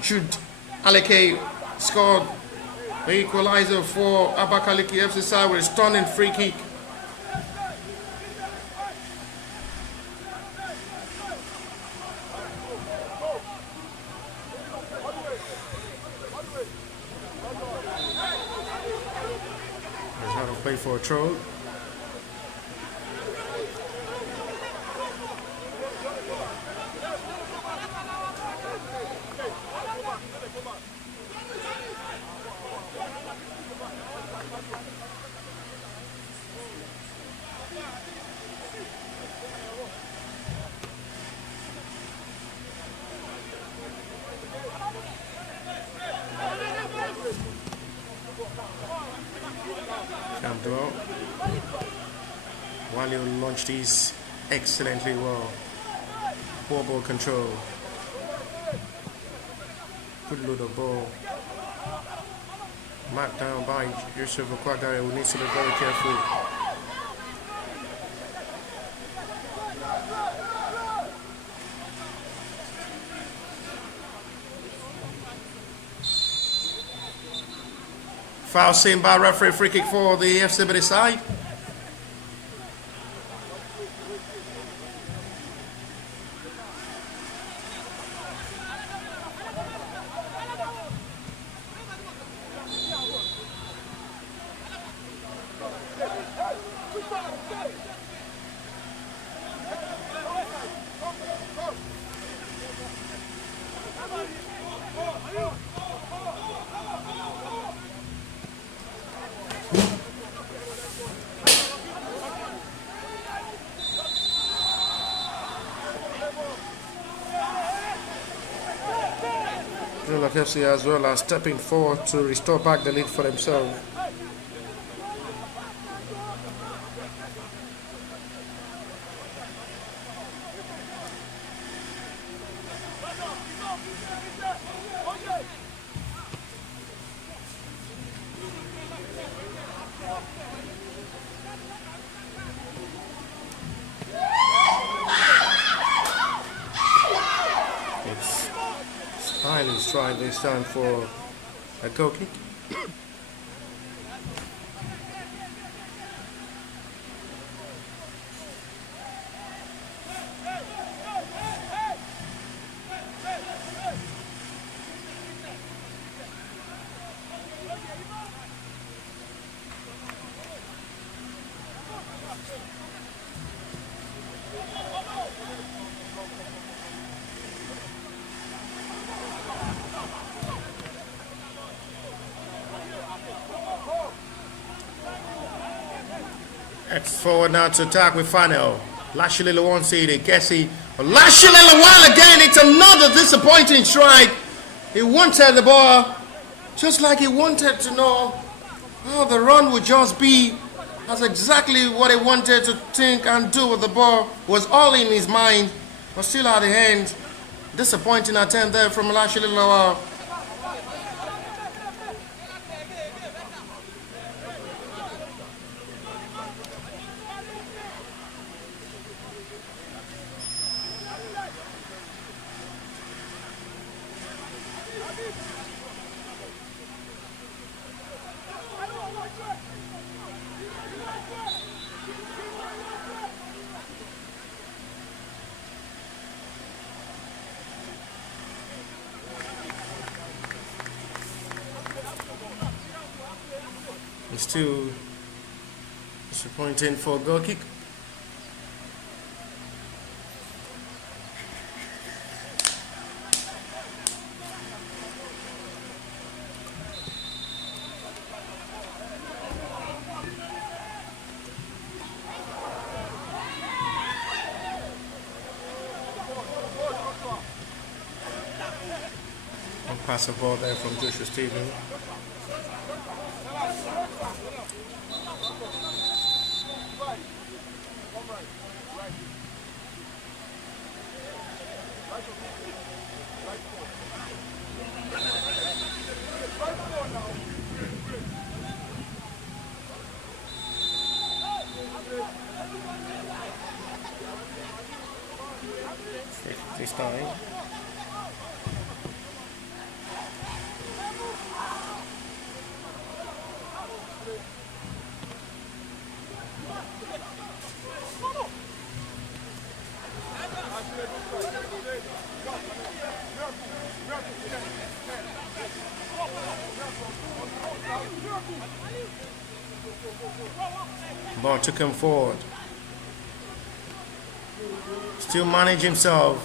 Jude Aleke scored the equalizer for Abakaliki FC side with a stunning free kick. There's how to play for a throw. Camdwell. Wally launched these excellently well. Poor ball control. Good load of ball. Marked down by Yusuf Okwagari, who needs to be very careful. Foul seen by referee, free kick for the FC Ebedei side. Greenlock FC as well are stepping forward to restore back the lead for themselves. Highly's trying this time for a goal kick. It's forward now to attack with Fano. Lashilila won't see it. Gessi. Lashilila while again. It's another disappointing strike. He wanted the ball just like he wanted to know how the run would just be. That's exactly what he wanted to think and do with the ball. Was all in his mind, but still at the end. Disappointing attempt there from Lashilila. It's still disappointing for a goal kick. One pass of ball there from Joshua Stephen. This time. Ball to come forward. Still manage himself.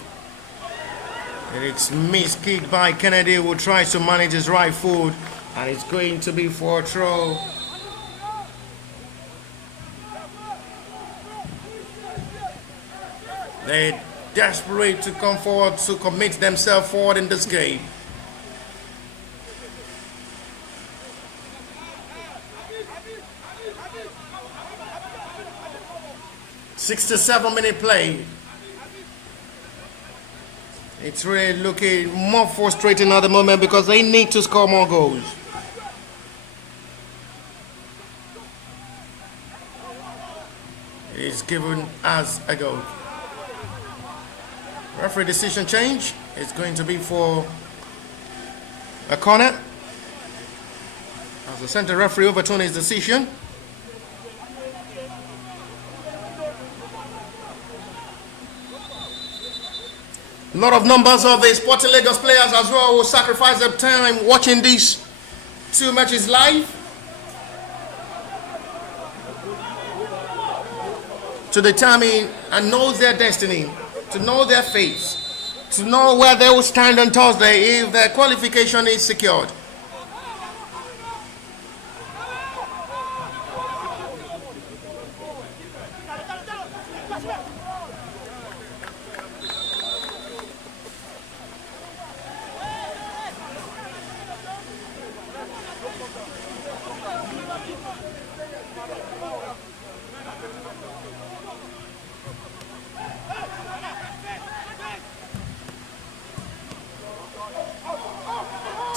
And it's missed kick by Kennedy, who tries to manage his right foot. And it's going to be for a throw. They're desperate to come forward, to commit themselves forward in this game. 67-minute play. It's really looking more frustrating at the moment because they need to score more goals. It's given as a goal. Referee decision change. It's going to be for a corner, as the center referee overturned his decision. A lot of numbers of the Sporting Lagos players as well will sacrifice their time watching these two matches live to determine and know their destiny, to know their fate, to know where they will stand on Thursday if their qualification is secured.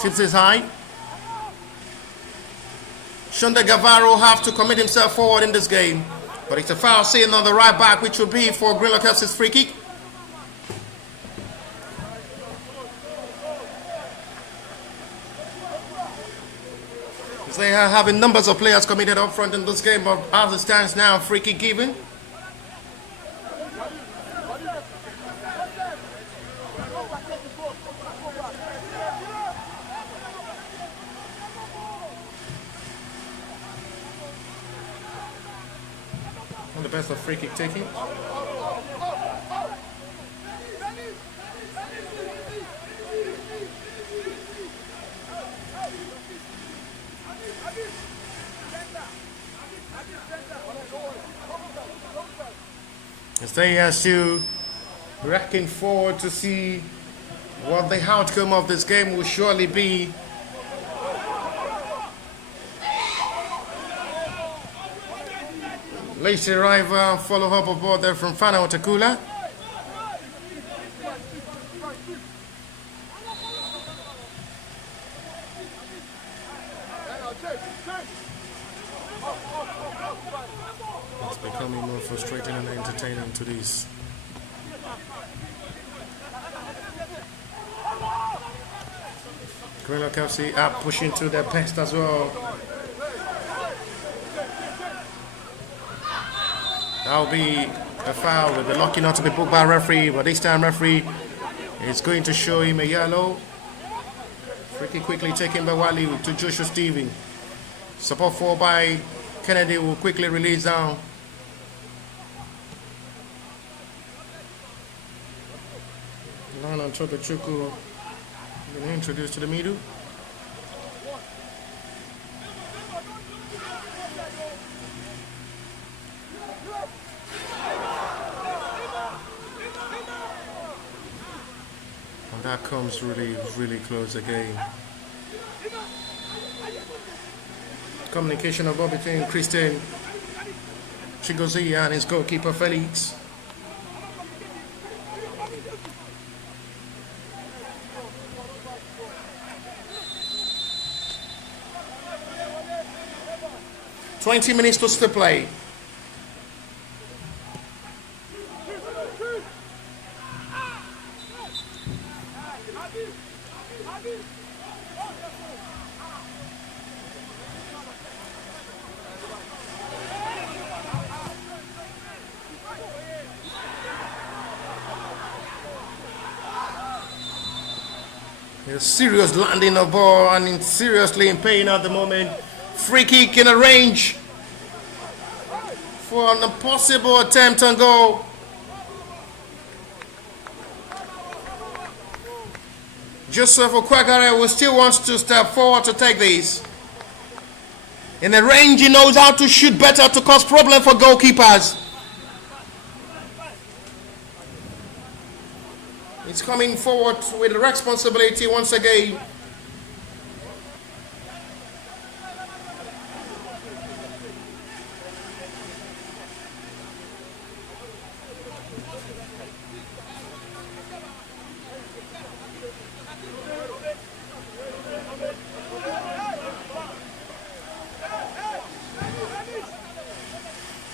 Tips is high. Shonda Gavaro have to commit himself forward in this game, but it's a foul seen on the right back, which will be for Greenlock FC's free kick. They are having numbers of players committed up front in this game, but as it stands now, free kick given. And the best of free kick taking. As they have to reckon forward to see what the outcome of this game will surely be. Lacey River follow up aboard there from Fana Otakula. It's becoming more frustrating and entertaining to this. Greenlock FC are pushing to their best as well. That'll be a foul. We'll be lucky not to be booked by a referee, but this time referee is going to show him a yellow. Free kick quickly taken by Wally to Joshua Stephen. Support for by Kennedy will quickly release down. Lana Chokachukwu been introduced to the middle. And that comes really close again. Communication above between Christian Chigozie and his goalkeeper Felix. "20 minutes to still play." A serious landing of ball and seriously in pain at the moment. Free kick in a range for an impossible attempt on goal. Joseph Okwagare will still wants to step forward to take this. In the range, he knows how to shoot better to cause problem for goalkeepers. He's coming forward with responsibility once again.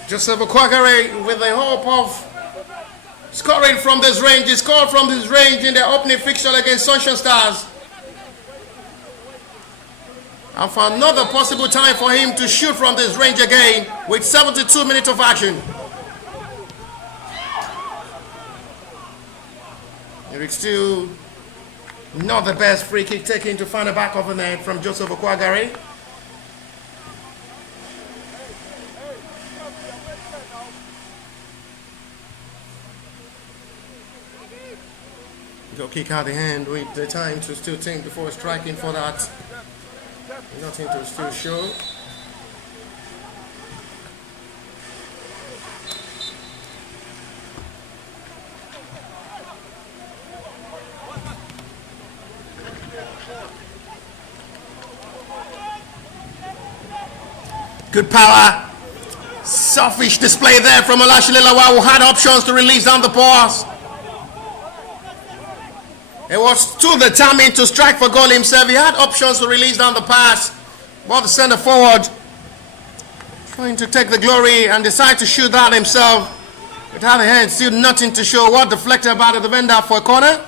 Joseph Okwagare with the hope of scoring from this range. He scored from this range in the opening fixture against Sunshine Stars. And for another possible time for him to shoot from this range again with 72 minutes of action. It's still not the best free kick taken to find the back of the net from Joseph Okwagare. Go kick out the hand with the time to still think before striking for that. Nothing to still show. Good power. Selfish display there from Olashililawa, who had options to release down the pass. He was too determined to strike for goal himself. He had options to release down the pass. But the centre forward trying to take the glory and decide to shoot that himself. Without the hand, still nothing to show. What deflected by the defender for a corner.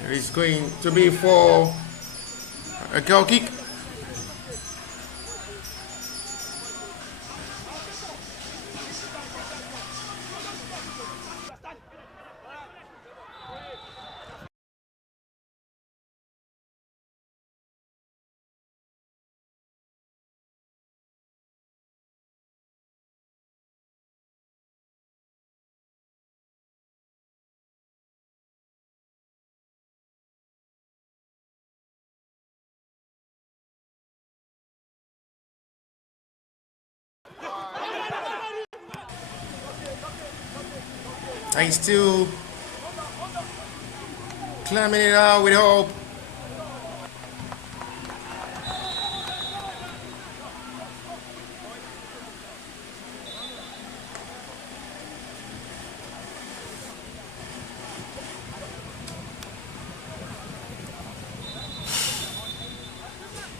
There is going to be for a goal kick. And he's still climbing it out with hope.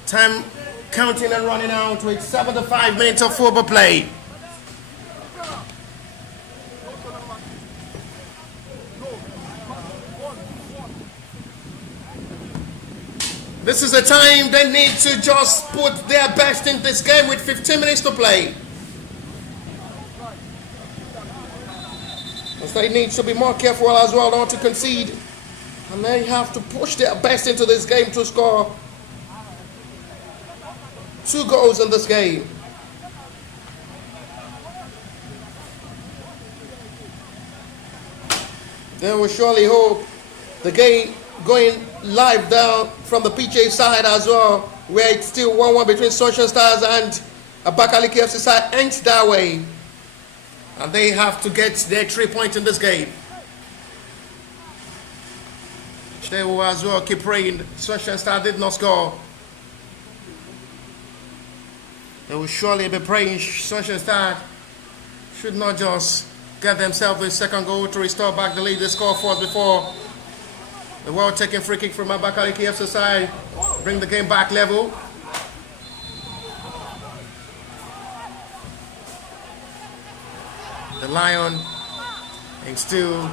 Time counting and running out with 75 minutes of football play. This is the time they need to just put their best in this game with 15 minutes to play. So they need to be more careful as well not to concede. And they have to push their best into this game to score 2 goals in this game. They will surely hope the game going live down from the PJ side as well, where it's still 1-1 between Sunshine Stars and Abakaliki FC side, ends that way. And they have to get their 3 points in this game. They will as well keep praying. Sunshine Stars did not score. They will surely be praying Sunshine Stars should not just get themselves a second goal to restore back the lead they scored for before. The well-taken free kick from Abakaliki FC side bring the game back level. The Lion and still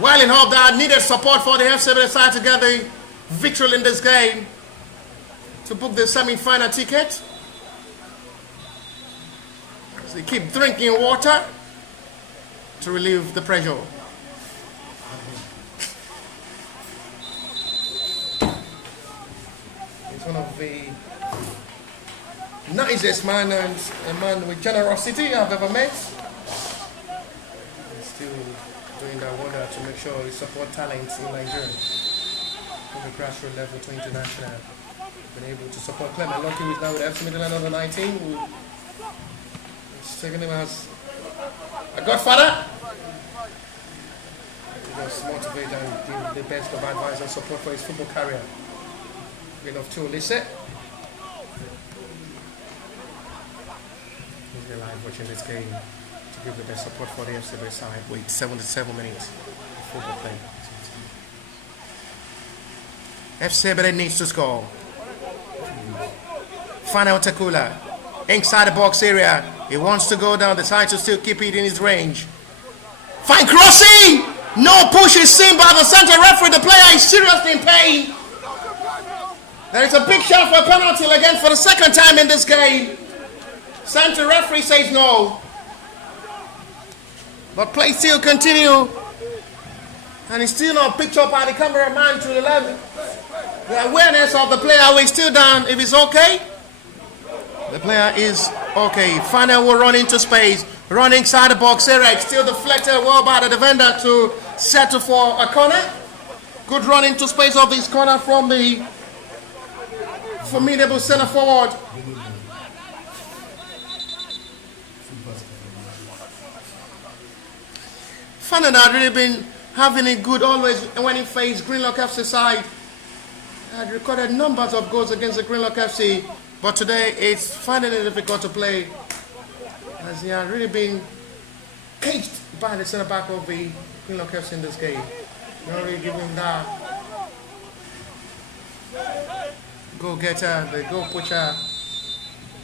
well in hope that needed support for the FC side to get the victory in this game. to book the semi-final ticket. So they keep drinking water to relieve the pressure. He's one of the nicest man and a man with generosity I've ever met. He's still doing that wonder to make sure he support talents in Nigeria from the grassroots level to international. Been able to support Clement Lucky, who is now with FC Midland under 19. He's taking him as a godfather. He was motivated and give the best of advice and support for his football career. Been off to listen. He's live watching this game to give the best support for the FCB side. Wait, 77 minutes of football play. FC Ebedei needs to score. Final Takula inside the box area. He wants to go down the side to still keep it in his range. Fine crossing! No push is seen by the center referee. The player is seriously in pain. There is a big shot for a penalty again for the second time in this game. Center referee says no. But play still continue. And it's still not picked up by the cameraman to the level. The awareness of the player is still down. If it's okay, the player is okay. Final will run into space. Run inside the box. Eric still deflected well by the defender to settle for a corner. Good run into space of this corner from the formidable center forward. Final had really been having it good always when he faced Greenlock FC side. Had recorded numbers of goals against the Greenlock FC, but today it's finally difficult to play as he had really been caged by the centre back of the Greenlock FC in this game. Not really giving him that go-getter, the goal-pusher,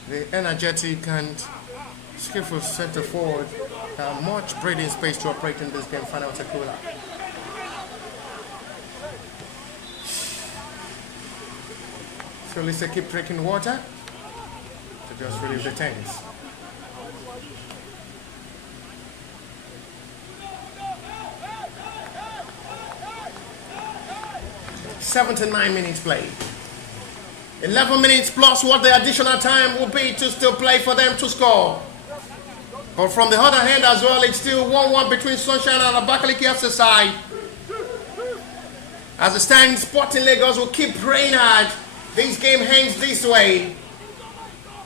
the energetic and skillful centre forward. Much breathing space to operate in this game. Final Takula. So Lisa keep drinking water to just relieve the tanks. "79 minutes play. 11 minutes plus what the additional time will be to still play for them to score. But from the other hand as well, it's still 1-1 between Sunshine and Abakaliki FC side. As the stand, Sporting Lagos will keep praying hard. This game hangs this way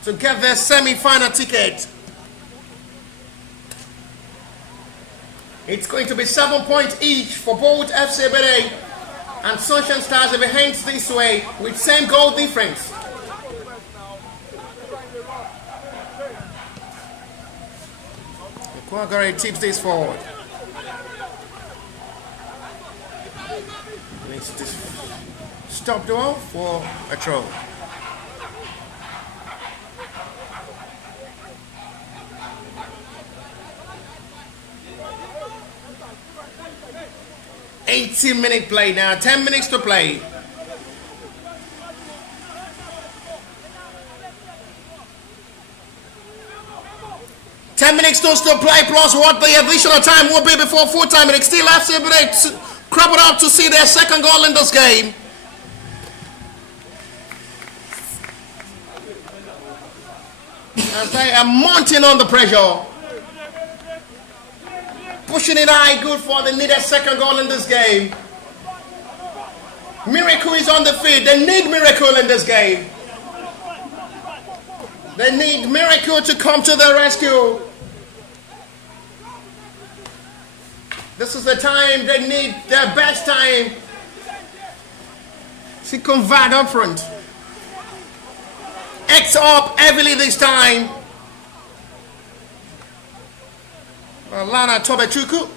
to get their semi-final ticket. It's going to be 7 points each for both FC Ebedei and Sunshine Stars if it hangs this way with same goal difference. Kwagari tips this forward. Needs to stop the ball for a throw. "18-minute play now, 10 minutes to play. To still play plus what the additional time will be before full time, and it still has to crop up to see their second goal in this game. As they are mounting on the pressure, pushing it high, good for the needed second goal in this game. Miracle is on the field. They need miracle in this game. They need miracle to come to their rescue. This is the time they need their best time to convert up front. X up heavily this time. Lana Tobechuku.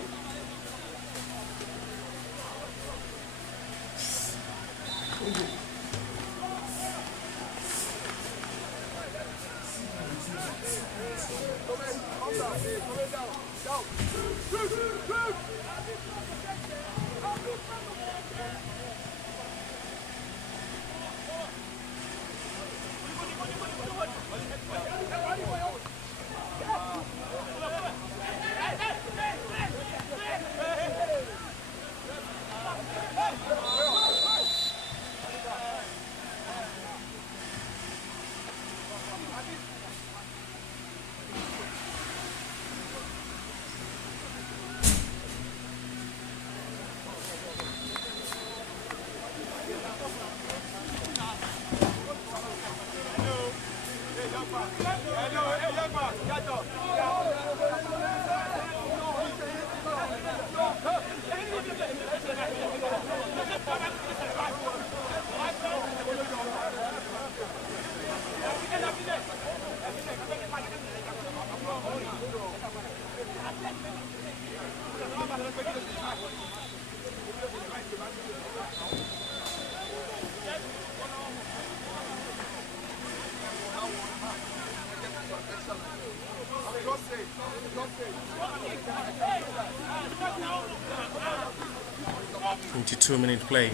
22-minute play.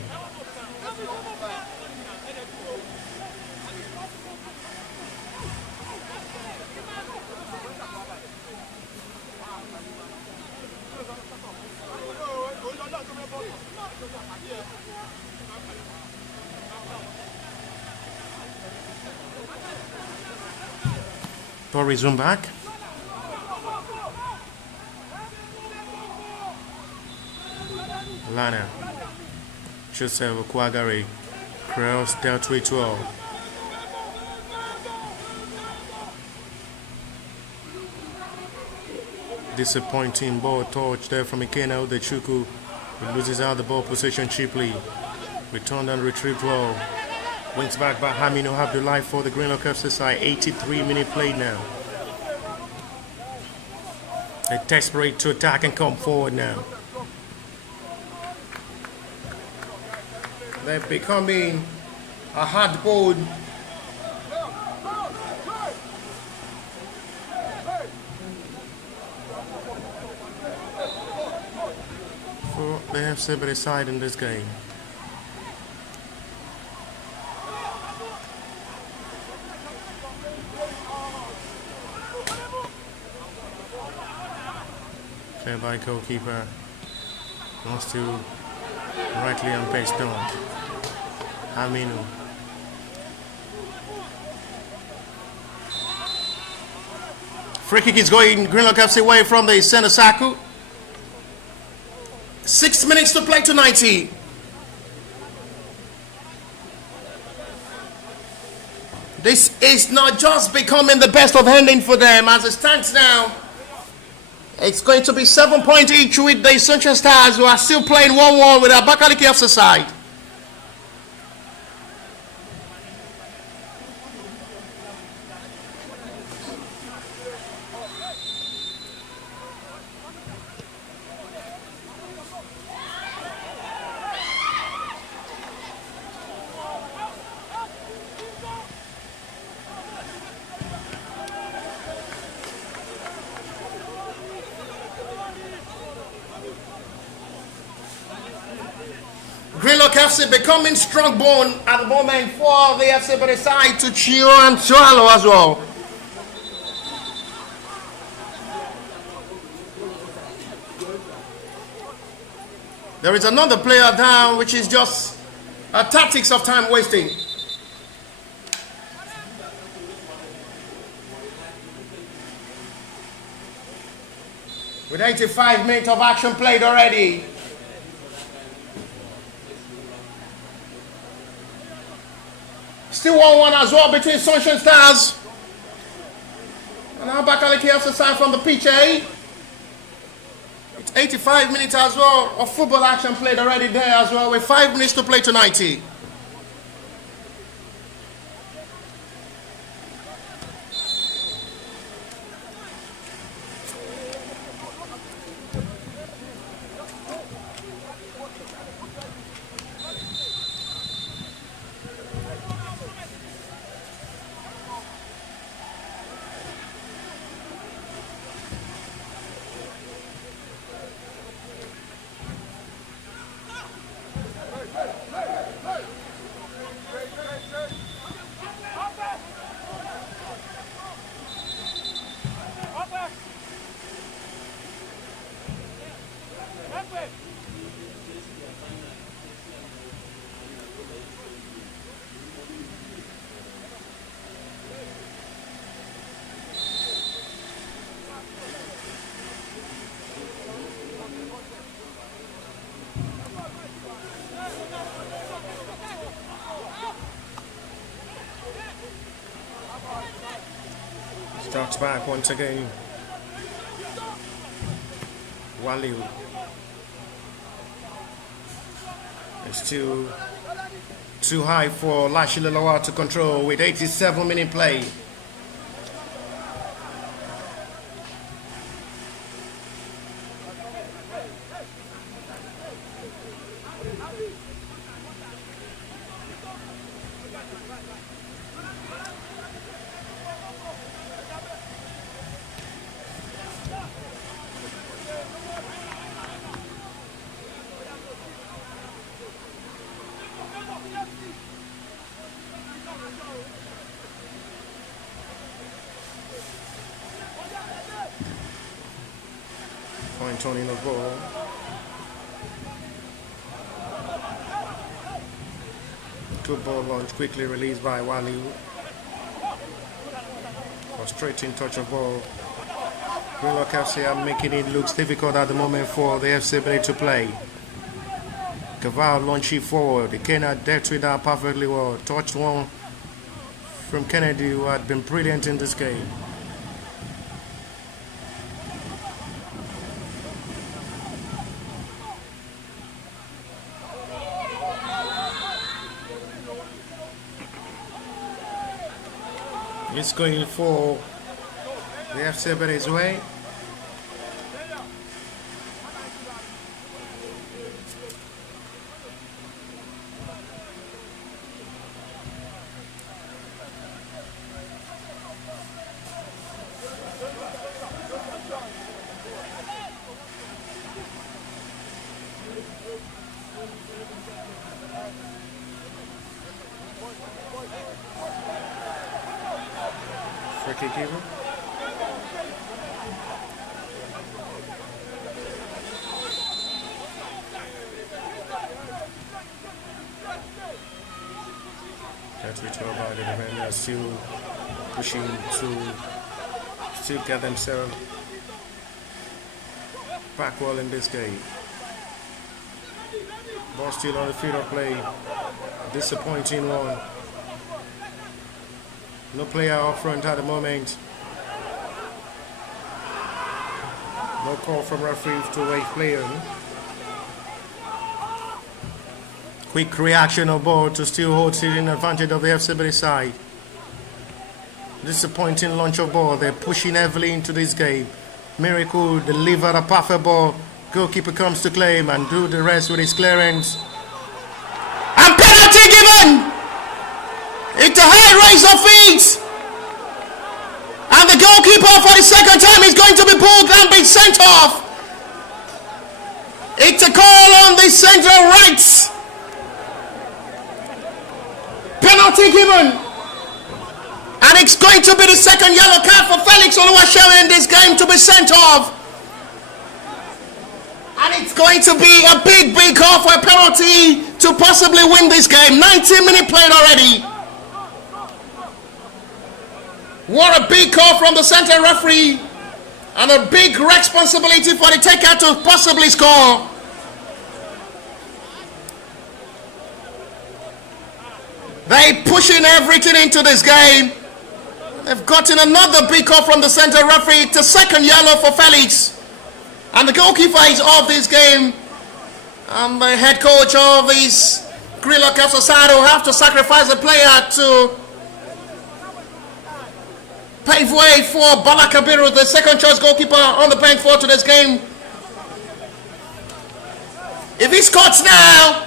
Ball resume back. Lana. Joseph Kwagari. Cross dealt with well. Disappointing ball touch there from Ikena Udechukwu. He loses out the ball position cheaply. Returned and retrieved well. Wings back by Hamino Abdullahi for the Greenlock FC side. 83-minute play now. They're desperate to attack and come forward now. They're becoming a hard-boiled for the Ebedei side in this game. Clear by goalkeeper. Wants to rightly and based on Aminu. Free kick is going Greenlock FC away from the center circle. 6 minutes to play to 90. This is not just becoming the best of handing for them as it stands now. It's going to be 7 points each with the Sunshine Stars, who are still playing 1-1 with Abakaliki FC side. Greenlock FC becoming strong bone at the moment for the FC Ebedei side to cheer and swallow as well. There is another player down, which is just a tactics of time wasting. With 85 minutes of action played already. Still 1-1 as well between Sunshine Stars and Abakaliki FC side from the pitch, eh? It's 85 minutes as well of football action played already there as well, with 5 minutes to play to 90. Starts back once again. Waliu. It's too high for Lashilalawa to control with 87-minute play. returning of ball. Good ball launch, quickly released by Wali. Frustrating touch of ball. Greenlock FC are making it look difficult at the moment for the FC Ebedei to play. Caval launching forward. They cannot dealt with that perfectly well. Touched one from Kennedy, who had been brilliant in this game. It's going for the FC Ebedei's way. Free kick even. That's returned by the defender, still pushing to still get themselves back well in this game. Ball still on the field of play. Disappointing one. No player up front at the moment. No call from referee to wait player. Quick reaction of ball to still hold it in advantage of the FC Ebedei side. Disappointing launch of ball. They're pushing heavily into this game. Miracle deliver a perfect ball. Goalkeeper comes to claim and do the rest with his clearance. And penalty given! It's a high raise of feet, and the goalkeeper for the second time is going to be pulled and be sent off. It's a call on the central right. Penalty given, and it's going to be the second yellow card for Felix Oluwaseun in this game to be sent off. And it's going to be a big call for a penalty to possibly win this game. 90 minutes played already. What a big call from the center referee, and a big responsibility for the taker to possibly score. They pushing everything into this game. They've gotten another big call from the center referee. It's a second yellow for Felix, and the goalkeeper is off this game. And the head coach of this Greenlock FC will have to sacrifice a player to pave way for Bala Kabiru, the second choice goalkeeper on the bench for today's game. If he scores now,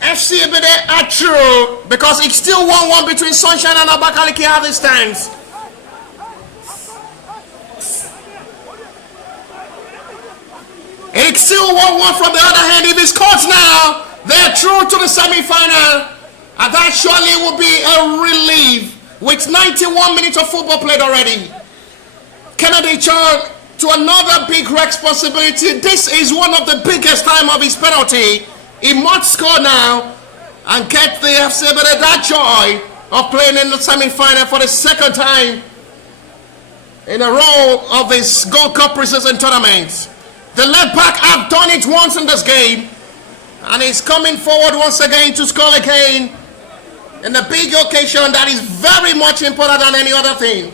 FC Ebedei are true, because it's still 1-1 between Sunshine and Abakaliki at this times. It's still 1-1 from the other hand. If he scores now, they're through to the semi-final, and that surely will be a relief. With 91 minutes of football played already, Kennedy Chan to another big responsibility. This is one of the biggest time of his penalty. He must score now and get the FC Ebedei that joy of playing in the semi-final for the second time in a row of this Gold Cup preseason tournament. The left back have done it once in this game, and he's coming forward once again to score again in a big occasion that is very much important than any other thing.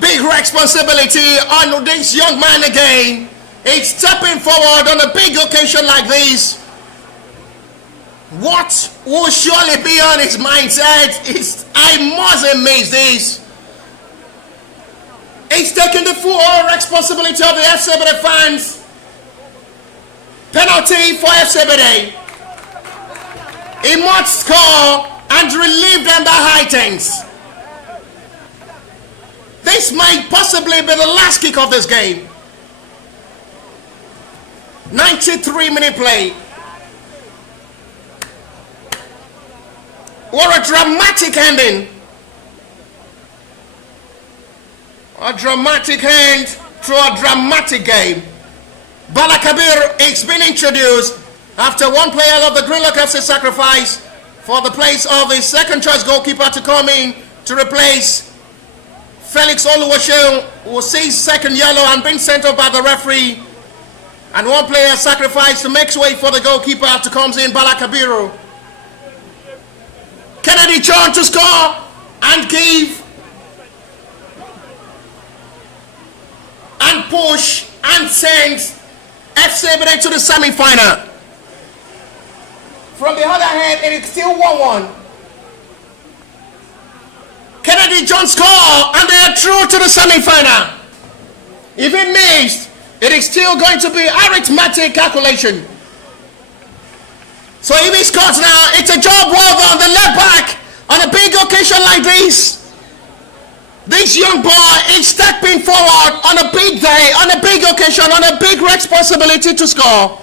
Big responsibility on this young man again. He's stepping forward on a big occasion like this. What will surely be on his mindset is, I mustn't miss this. He's taking the full responsibility of the FC Ebedei fans. Penalty for FC Ebedei. He must score and relieve them the high things. This might possibly be the last kick of this game. 93-minute play. What a dramatic ending. A dramatic end to a dramatic game. Bala Kabir is being introduced after one player of the Greenlock FC sacrifice for the place of the second choice goalkeeper to come in to replace Felix Oluwaseun, who sees second yellow and being sent off by the referee. And one player sacrificed to make way for the goalkeeper to comes in, Bala Kabiru. Kennedy John to score and give and push and send FC Ebedei to the semi-final. From the other hand, it is still 1-1. Kennedy John score and they are through to the semi-final. If it missed, it is still going to be arithmetic calculation. So if he scores now, it's a job well done. The left back on a big occasion like this. This young boy is stepping forward on a big day, on a big occasion, on a big responsibility to score.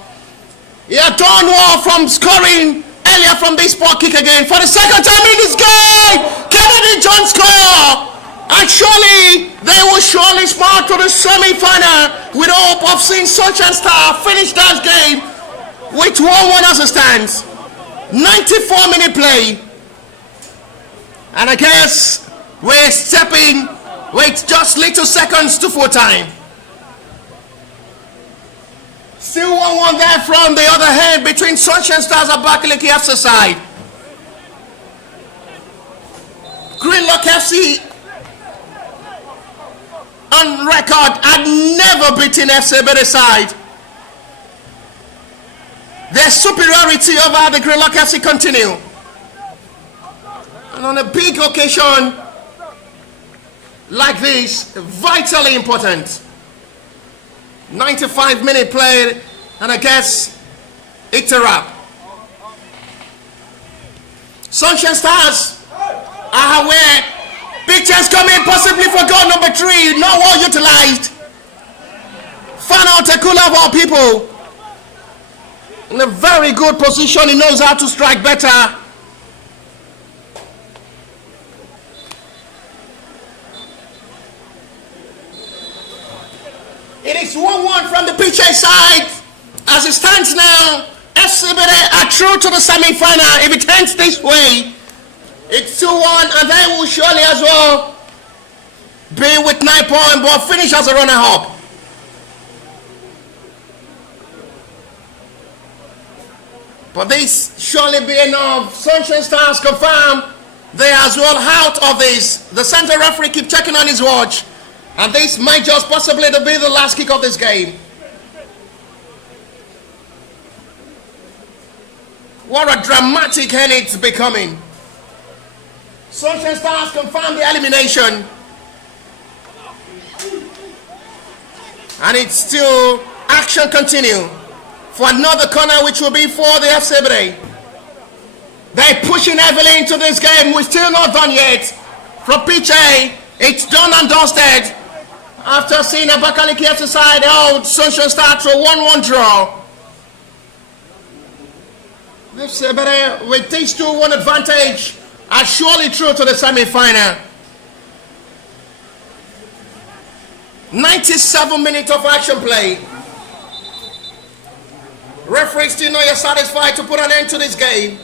He had done well from scoring earlier from this spot kick again. For the second time in this game, Kennedy John score. And surely, they will surely smile to the semi-final with hope of seeing Sunshine Star finish that game with 1-1 as it stands. 94-minute play. And I guess we're stepping with just little seconds to full time. Still 1-1 there from the other hand between Sunshine Stars and Abakaliki FC side. Greenlock FC on record had never beaten FC Ebedei side. Their superiority over the Greenlock FC continue. And on a big occasion like this, vitally important. 95-minute play, and I guess it's a wrap. Sunshine Stars are aware. Big chance coming, possibly for goal number 3. Not well utilized. Final Tekula of all people. In a very good position, he knows how to strike better. It is 1-1 from the PJ side. As it stands now, FC Ebedei are through to the semi-final. If it ends this way, it's 2-1, and they will surely as well be with 9 points, but finish as a runner-up. But this surely be enough. Sunshine Stars confirm they are as well out of this. The center referee keep checking on his watch, and this might just possibly be the last kick of this game. What a dramatic end it's becoming. Sunshine Stars confirm the elimination. And it's still action continue for another corner, which will be for the FC Ebedei. They're pushing heavily into this game. We're still not done yet. From PJ, it's done and dusted. After seeing Abakaliki FC side hold Sunshine Stars to a 1-1 draw. FC Ebedei with this 2-1 advantage are surely through to the semi-final. 97 minutes of action play. Referees still know you're satisfied to put an end to this game.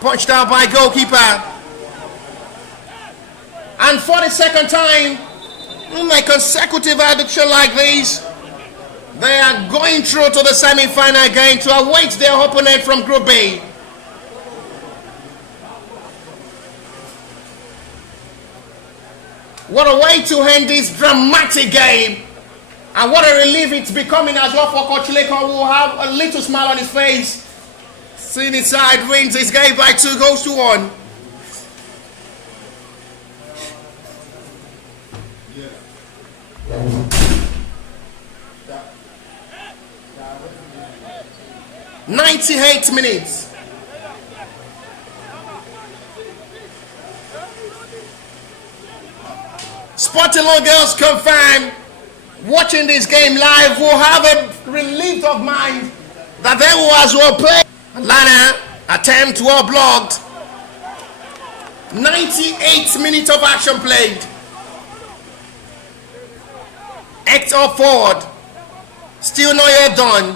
Punched out by goalkeeper. And for the second time in a consecutive addiction like this, they are going through to the semi-final again to await their opponent from Group B. What a way to end this dramatic game. And what a relief it's becoming as well for Coach Leko, who will have a little smile on his face. Seeing his side wins this game by 2-1. Yeah. 98 minutes. Sporting Law girls confirm, watching this game live will have a relief of mind that they will as well play. Lana attempt well blocked. 98 minutes of action played. Hector Ford still not yet done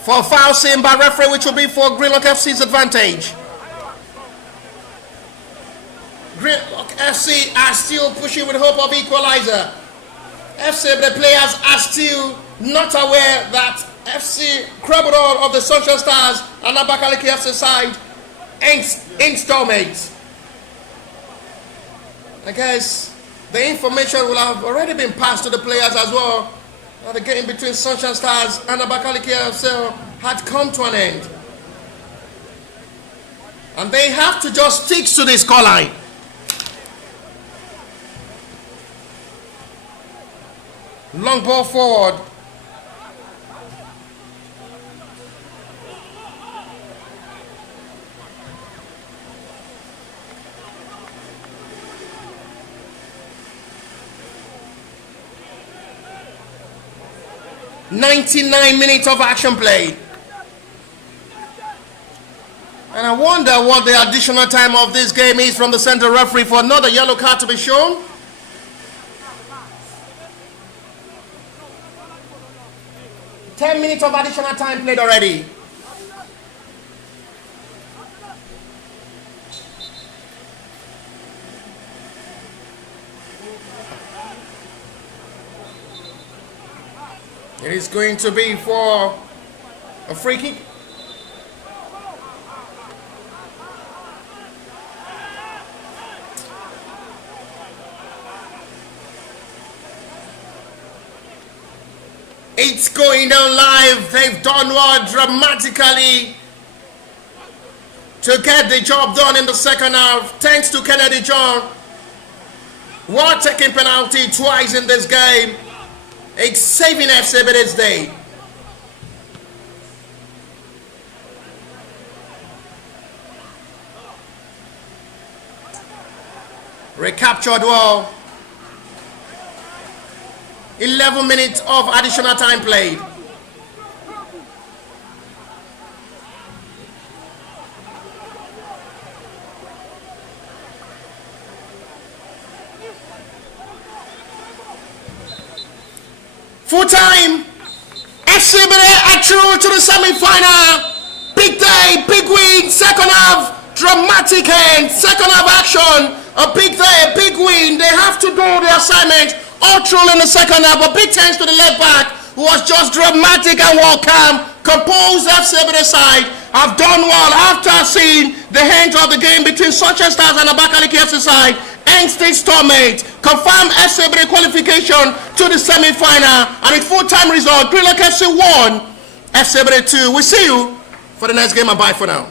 for foul seen by referee, which will be for Greenlock FC's advantage. Greenlock FC are still pushing with hope of equalizer. The players are still not aware that FC Crabador of the Sunshine Stars and Abakaliki FC side ain't stalemates. I guess the information will have already been passed to the players as well. The game between Sunshine Stars and Abakaliki FC had come to an end. And they have to just stick to this scoreline. Long ball forward. "99 minutes of action played." And I wonder what the additional time of this game is from the center referee for another yellow card to be shown. "10 minutes of additional time played already." It is going to be for a free kick. It's going down live. They've done well dramatically to get the job done in the second half. Thanks to Kennedy John. Well taking penalty twice in this game. It's saving FC Ebedei's day. Recaptured well. 11 minutes of additional time played. Full time. FC Ebedei are through to the semi-final. Big day, big win, second half, dramatic end, second half action. A big day, a big win. They have to do the assignment all through in the second half. A big thanks to the left back, who was just dramatic and well calm. Composed FC Ebedei side have done well after seeing the end of the game between Sunshine Stars and Abakaliki FC side. And state stalemate. Confirm FC Ebedei qualification to the semi-final. And with full-time result, Greenlock FC 1, FC Ebedei 2. We'll see you for the next game and bye for now.